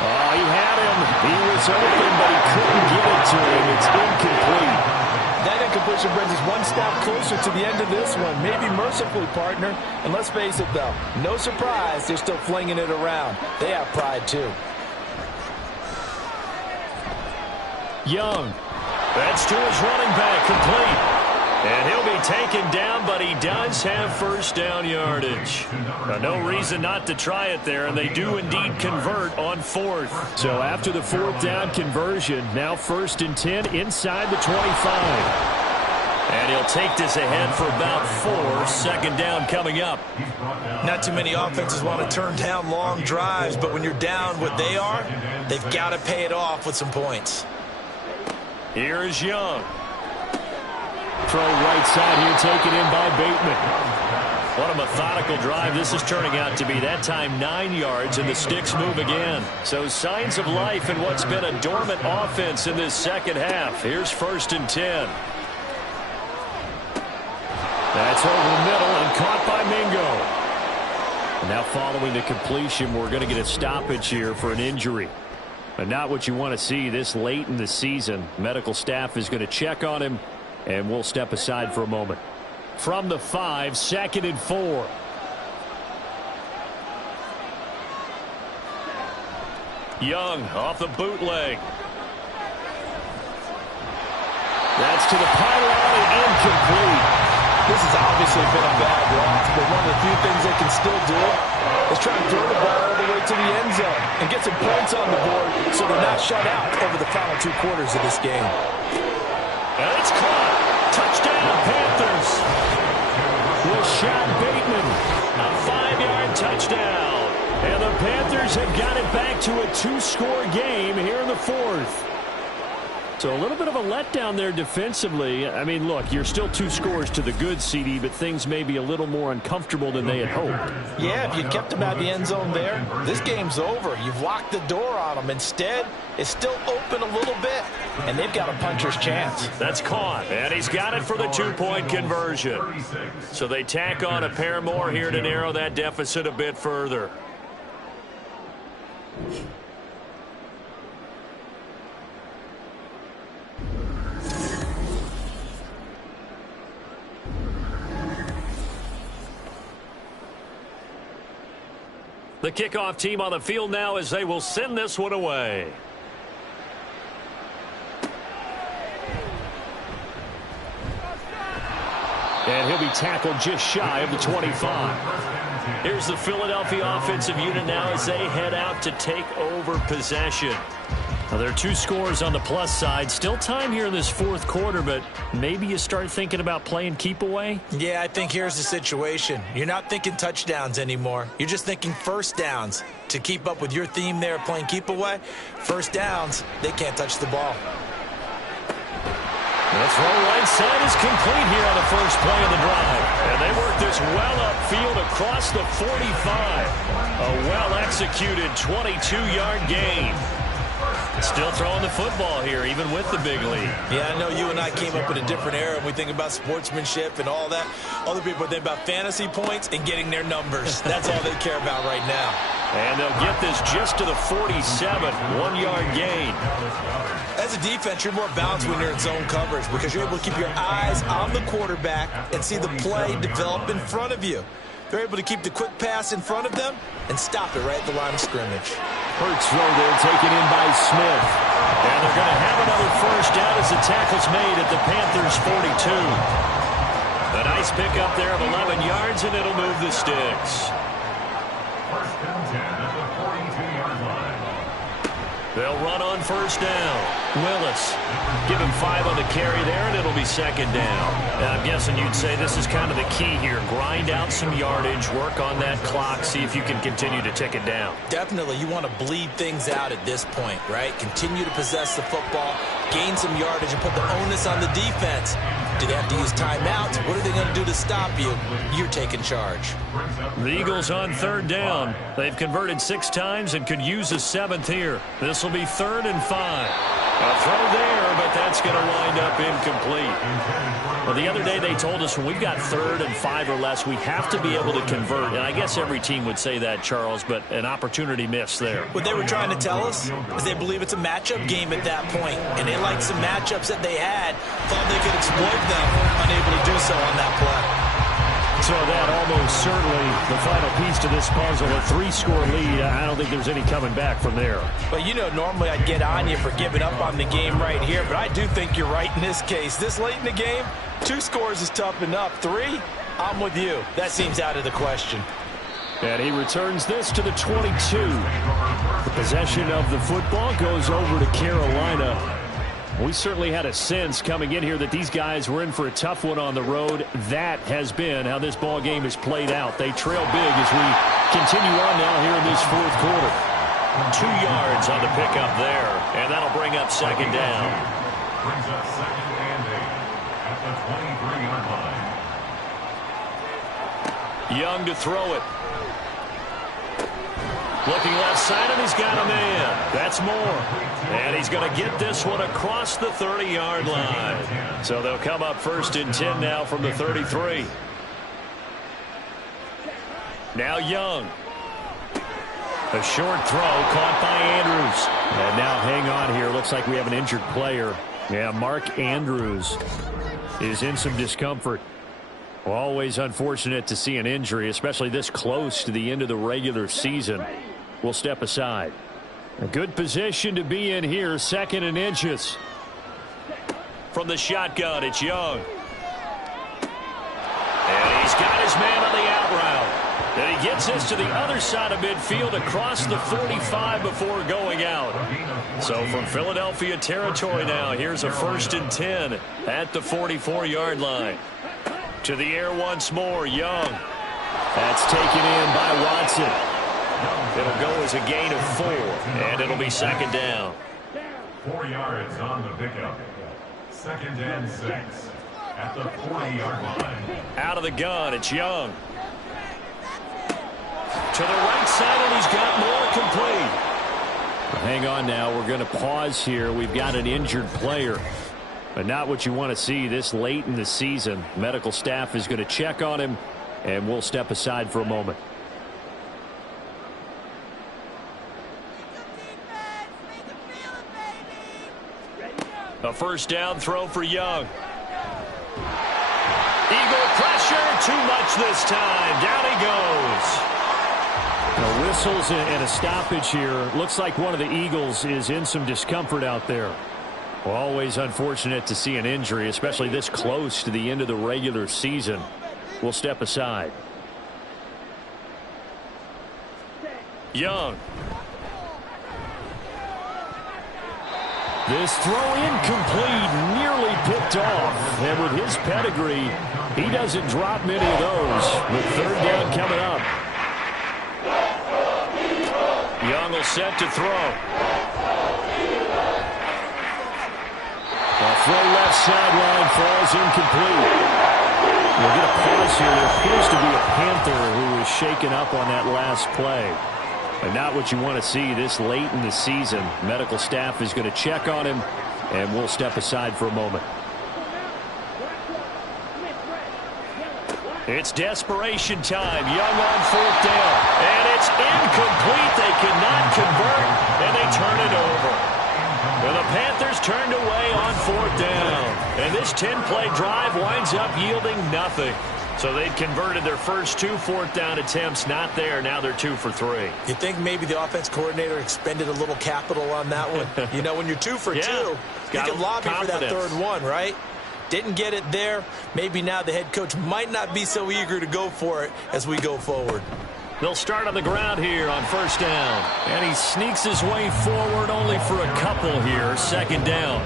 Oh, he had him. He was open, but he couldn't get it to him. It's incomplete. That incompletion brings us one step closer to the end of this one. Maybe mercifully, partner. And let's face it, though, no surprise, they're still flinging it around. They have pride, too. Young. That's to his running back, complete. And he'll be taken down, but he does have first down yardage. No reason not to try it there, and they do indeed convert on 4th. So after the 4th down conversion, now 1st and 10 inside the 25. And he'll take this ahead for about 4. 2nd down coming up. Not too many offenses want to turn down long drives, but when you're down what they are, they've got to pay it off with some points. Here is Young. Throw right side here, taken in by Bateman. What a methodical drive this is turning out to be. That time 9 yards, and the sticks move again. So signs of life in what's been a dormant offense in this second half. Here's 1st and 10. That's over the middle and caught by Mingo. And now following the completion, we're going to get a stoppage here for an injury. But not what you want to see this late in the season. Medical staff is going to check on him, and we'll step aside for a moment. From the 5, 2nd and 4. Young off the bootleg. That's to the pylon and incomplete. This has obviously been a bad loss, but one of the few things they can still do is try and throw the ball all the way to the end zone and get some points on the board so they're not shut out over the final 2 quarters of this game. And it's caught. Touchdown, Panthers. Rashad Bateman, a 5-yard touchdown. And the Panthers have got it back to a 2-score game here in the 4th. So a little bit of a letdown there defensively. I mean, look, you're still 2 scores to the good, CD, but things may be a little more uncomfortable than they had hoped. Yeah, if you kept them out of the end zone there, this game's over. You've locked the door on them. Instead, it's still open a little bit, and they've got a puncher's chance. That's caught, and he's got it for the 2-point conversion. So they tack on a pair more here to narrow that deficit a bit further. The kickoff team on the field now as they will send this one away. And he'll be tackled just shy of the 25. Here's the Philadelphia offensive unit now as they head out to take over possession. Now, there are 2 scores on the plus side. Still time here in this 4th quarter, but maybe you start thinking about playing keep away? Yeah, I think here's the situation. You're not thinking touchdowns anymore. You're just thinking first downs. To keep up with your theme there, playing keep away, first downs, they can't touch the ball. The throw right side is complete here on the first play of the drive. And they work this well upfield across the 45. A well-executed 22-yard gain. Still throwing the football here, even with the big lead. Yeah, I know you and I came up in a different era, and we think about sportsmanship and all that. Other people think about fantasy points and getting their numbers. That's all they care about right now. And they'll get this just to the 47, 1-yard gain. As a defense, you're more balanced when you're in zone coverage because you're able to keep your eyes on the quarterback and see the play develop in front of you. They're able to keep the quick pass in front of them and stop it right at the line of scrimmage. Hurts throw there, taken in by Smith. And they're going to have another first down as the tackle's made at the Panthers' 42. A nice pickup there of 11 yards, and it'll move the sticks. First and 10 at the 42-yard line. They'll run on first down. Willis, give him 5 on the carry there, and it'll be second down. And I'm guessing you'd say this is kind of the key here. Grind out some yardage, work on that clock, see if you can continue to tick it down. Definitely, you want to bleed things out at this point, right? Continue to possess the football, gain some yardage, and put the onus on the defense. Do they have to use timeouts? What are they going to do to stop you? You're taking charge. The Eagles on third down. They've converted 6 times and could use a 7th here. This will be 3rd and 5. A throw there, but that's going to wind up incomplete. Well, the other day they told us when we've got 3rd and 5 or less, we have to be able to convert. And I guess every team would say that, Charles, but an opportunity missed there. What they were trying to tell us is they believe it's a matchup game at that point, and they liked some matchups that they had, thought they could exploit them, unable to do so on that play. So that almost certainly the final piece to this puzzle, a 3-score lead. I don't think there's any coming back from there. But, you know, normally I'd get on you for giving up on the game right here, but I do think you're right in this case. This late in the game, 2 scores is tough enough. 3, I'm with you. That seems out of the question. And he returns this to the 22. The possession of the football goes over to Carolina. We certainly had a sense coming in here that these guys were in for a tough one on the road. That has been how this ball game is played out. They trail big as we continue on now here in this 4th quarter. 2 yards on the pickup there, and that'll bring up second down. Brings up second and 8 at the 23-yard line. Young to throw it. Looking left side, and he's got a man. That's Moore. And he's going to get this one across the 30-yard line. So they'll come up 1st and 10 now from the 33. Now Young. A short throw caught by Andrews. And now hang on here. Looks like we have an injured player. Yeah, Mark Andrews is in some discomfort. Always unfortunate to see an injury, especially this close to the end of the regular season. We'll step aside. A good position to be in here, 2nd and inches. From the shotgun, it's Young. And he's got his man on the out route. And he gets this to the other side of midfield across the 45 before going out. So from Philadelphia territory now, here's a 1st and 10 at the 44-yard line. To the air once more, Young. That's taken in by Watson. It'll go as a gain of 4, and it'll be second down. 4 yards on the pickup. 2nd and 6 at the 40-yard line. Out of the gun, it's Young. To the right side, and he's got more complete. Hang on now. We're going to pause here. We've got an injured player. But not what you want to see this late in the season. Medical staff is going to check on him, and we'll step aside for a moment. A first down throw for Young. Eagle pressure, too much this time. Down he goes. The whistles and a stoppage here. Looks like one of the Eagles is in some discomfort out there. Always unfortunate to see an injury, especially this close to the end of the regular season. We'll step aside. Young. This throw incomplete, nearly picked off. And with his pedigree, he doesn't drop many of those. With 3rd down coming up. Young will set to throw. A throw left sideline falls incomplete. We'll get a pause here. There appears to be a Panther who was shaken up on that last play. And not what you want to see this late in the season. Medical staff is going to check on him, and we'll step aside for a moment. It's desperation time. Young on 4th down. And it's incomplete. They cannot convert, and they turn it over. Well, the Panthers turned away on 4th down. And this 10-play drive winds up yielding nothing. So they'd converted their first 2 4th down attempts. Not there. Now they're 2 for 3. You think maybe the offense coordinator expended a little capital on that one? You know, when you're 2 for 2, you can lobby for that 3rd one, right? Didn't get it there. Maybe now the head coach might not be so eager to go for it as we go forward. They'll start on the ground here on 1st down. And he sneaks his way forward only for a couple here. 2nd down.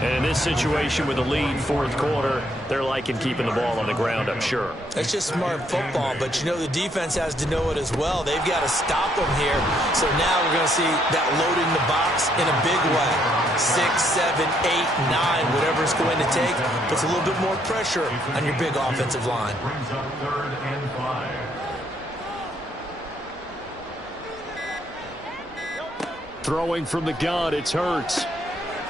And in this situation with the lead 4th quarter, they're liking keeping the ball on the ground, I'm sure. That's just smart football, but you know the defense has to know it as well. They've got to stop them here. So now we're going to see that loading the box in a big way. 6, 7, 8, 9, whatever it's going to take, puts a little bit more pressure on your big offensive line. Brings up 3rd and 5. Throwing from the gun, it's Hurts.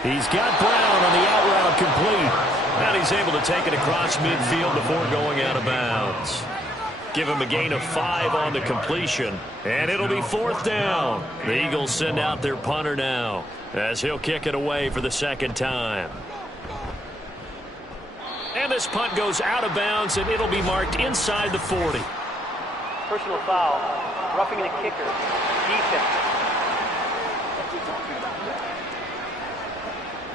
He's got Brown on the out route complete. And he's able to take it across midfield before going out of bounds. Give him a gain of 5 on the completion. And it'll be 4th down. The Eagles send out their punter now, as he'll kick it away for the 2nd time. And this punt goes out of bounds, and it'll be marked inside the 40. Personal foul. Roughing the kicker. Defense.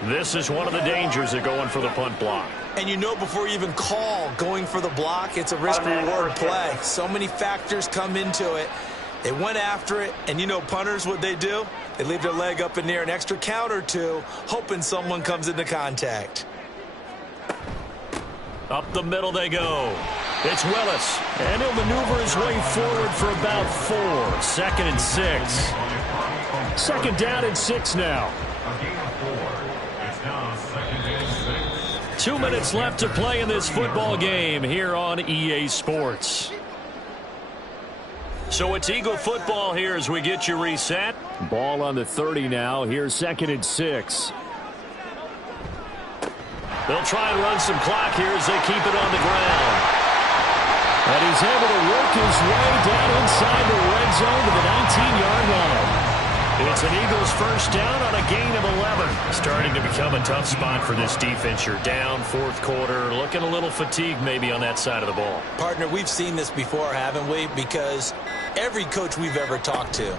This is one of the dangers of going for the punt block. And you know before you even call going for the block, it's a risk-reward play. So many factors come into it. They went after it, and you know punters, what they do? They leave their leg up in the air an extra count or two, hoping someone comes into contact. Up the middle they go. It's Willis. And he'll maneuver his way forward for about 4. 2nd and 6. 2nd down and 6 now. A gain of 4. It's now 2nd and 6. 2 minutes left to play in this football game here on EA Sports. So it's Eagle football here as we get you reset. Ball on the 30 now. Here's 2nd and 6. They'll try and run some clock here as they keep it on the ground. And he's able to work his way down inside the red zone to the 19-yard line. It's an Eagles first down on a gain of 11. Starting to become a tough spot for this defense. You're down 4th quarter. Looking a little fatigued maybe on that side of the ball. Partner, we've seen this before, haven't we? Because every coach we've ever talked to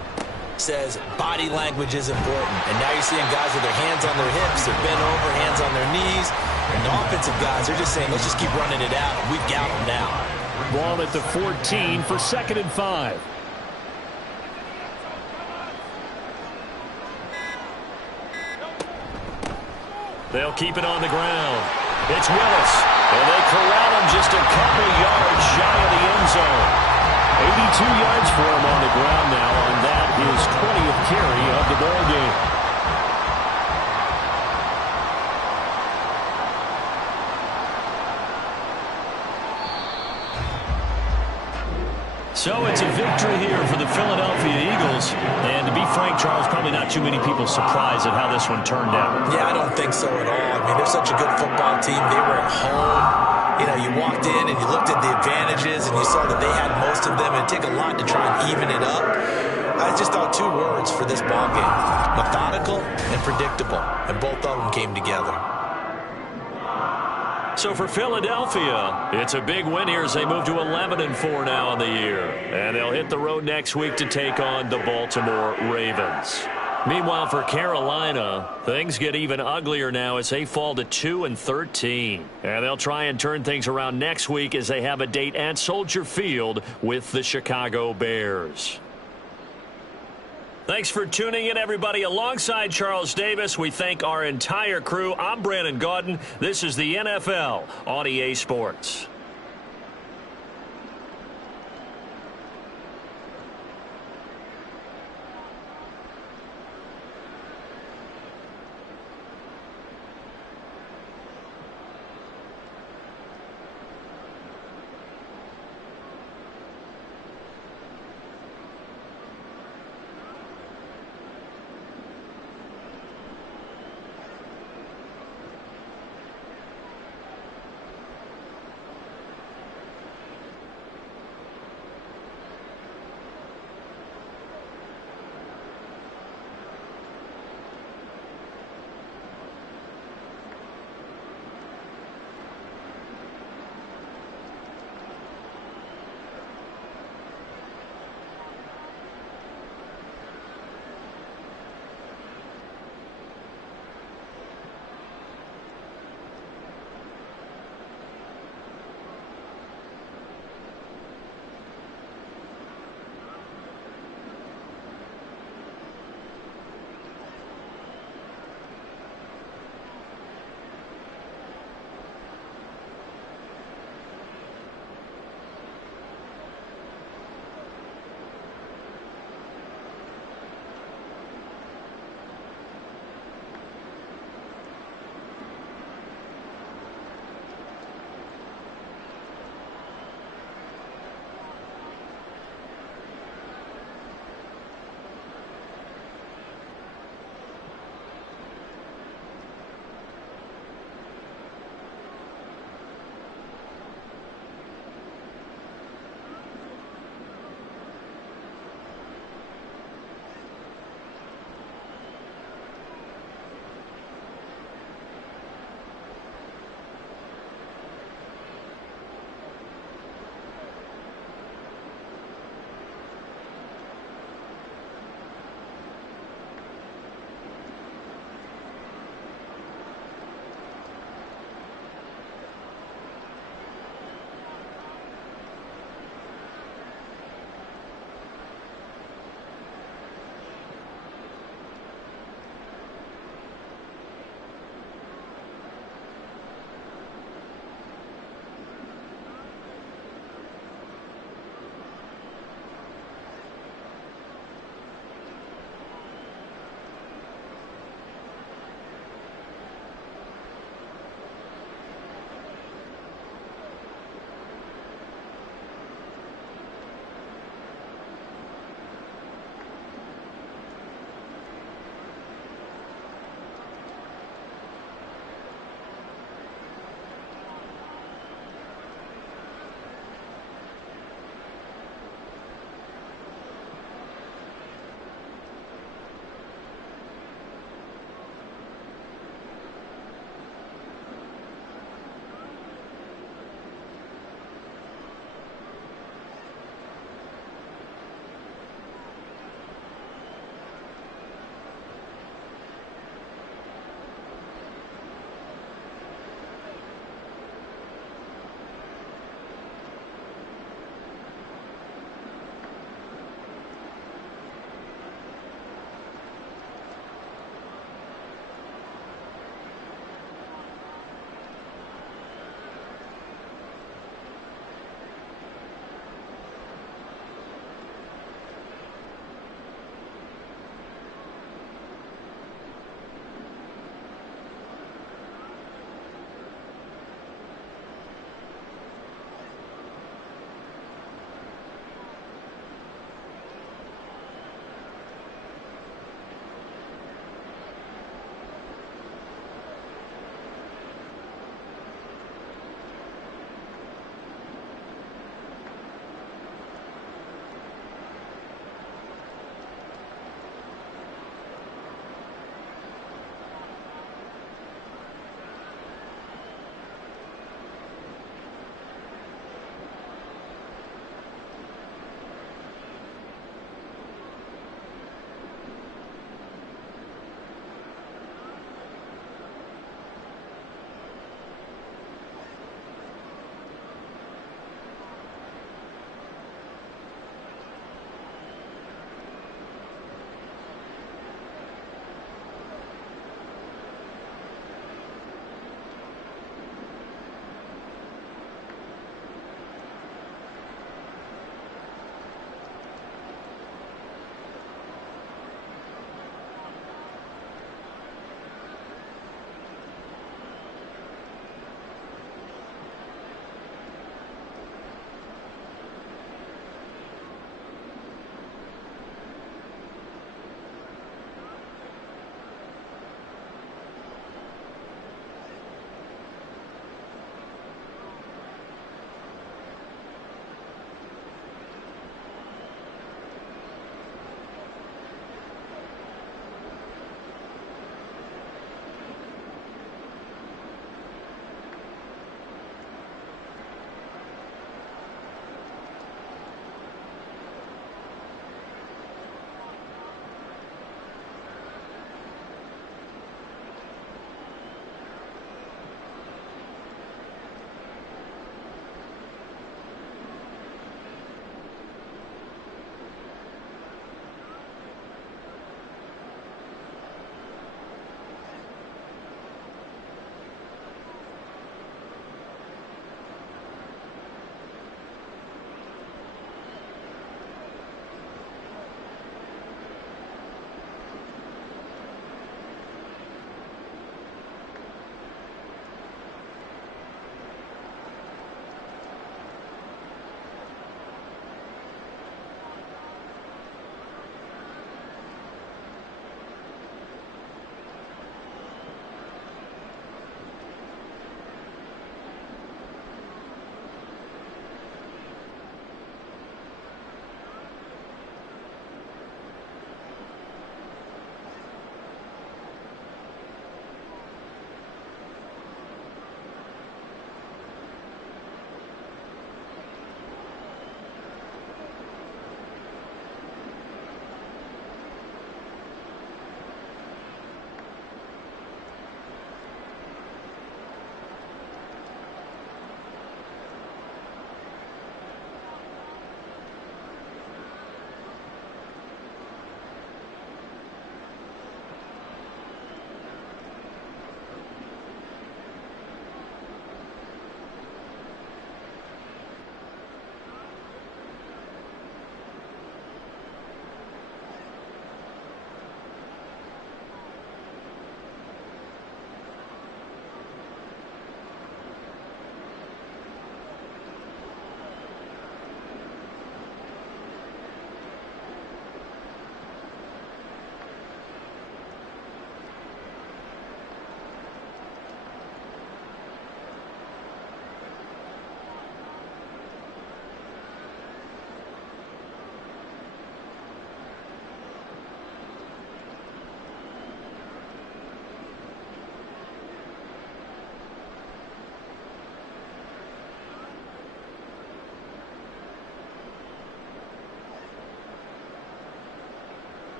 says body language is important. And now you're seeing guys with their hands on their hips. They're bent over, hands on their knees. And the offensive guys, they're just saying, let's just keep running it out. We've got them now. Ball at the 14 for 2nd and 5. They'll keep it on the ground. It's Willis. And they corral him just a couple yards shy of the end zone. 82 yards for him on the ground now, and that is 20th carry of the ball game. So it's a victory here for the Philadelphia Eagles. And to be frank, Charles, probably not too many people surprised at how this one turned out. Yeah, I don't think so at all. I mean, they're such a good football team. They were at home. You know, you walked in and you looked at the advantages and you saw that they had most of them. It'd take a lot to try and even it up. I just thought 2 words for this ball game: methodical and predictable. And both of them came together. So for Philadelphia, it's a big win here as they move to 11-4 now in the year. And they'll hit the road next week to take on the Baltimore Ravens. Meanwhile, for Carolina, things get even uglier now as they fall to 2-13. And they'll try and turn things around next week as they have a date at Soldier Field with the Chicago Bears. Thanks for tuning in, everybody. Alongside Charles Davis, we thank our entire crew. I'm Brandon Gaudin. This is the NFL on EA Sports.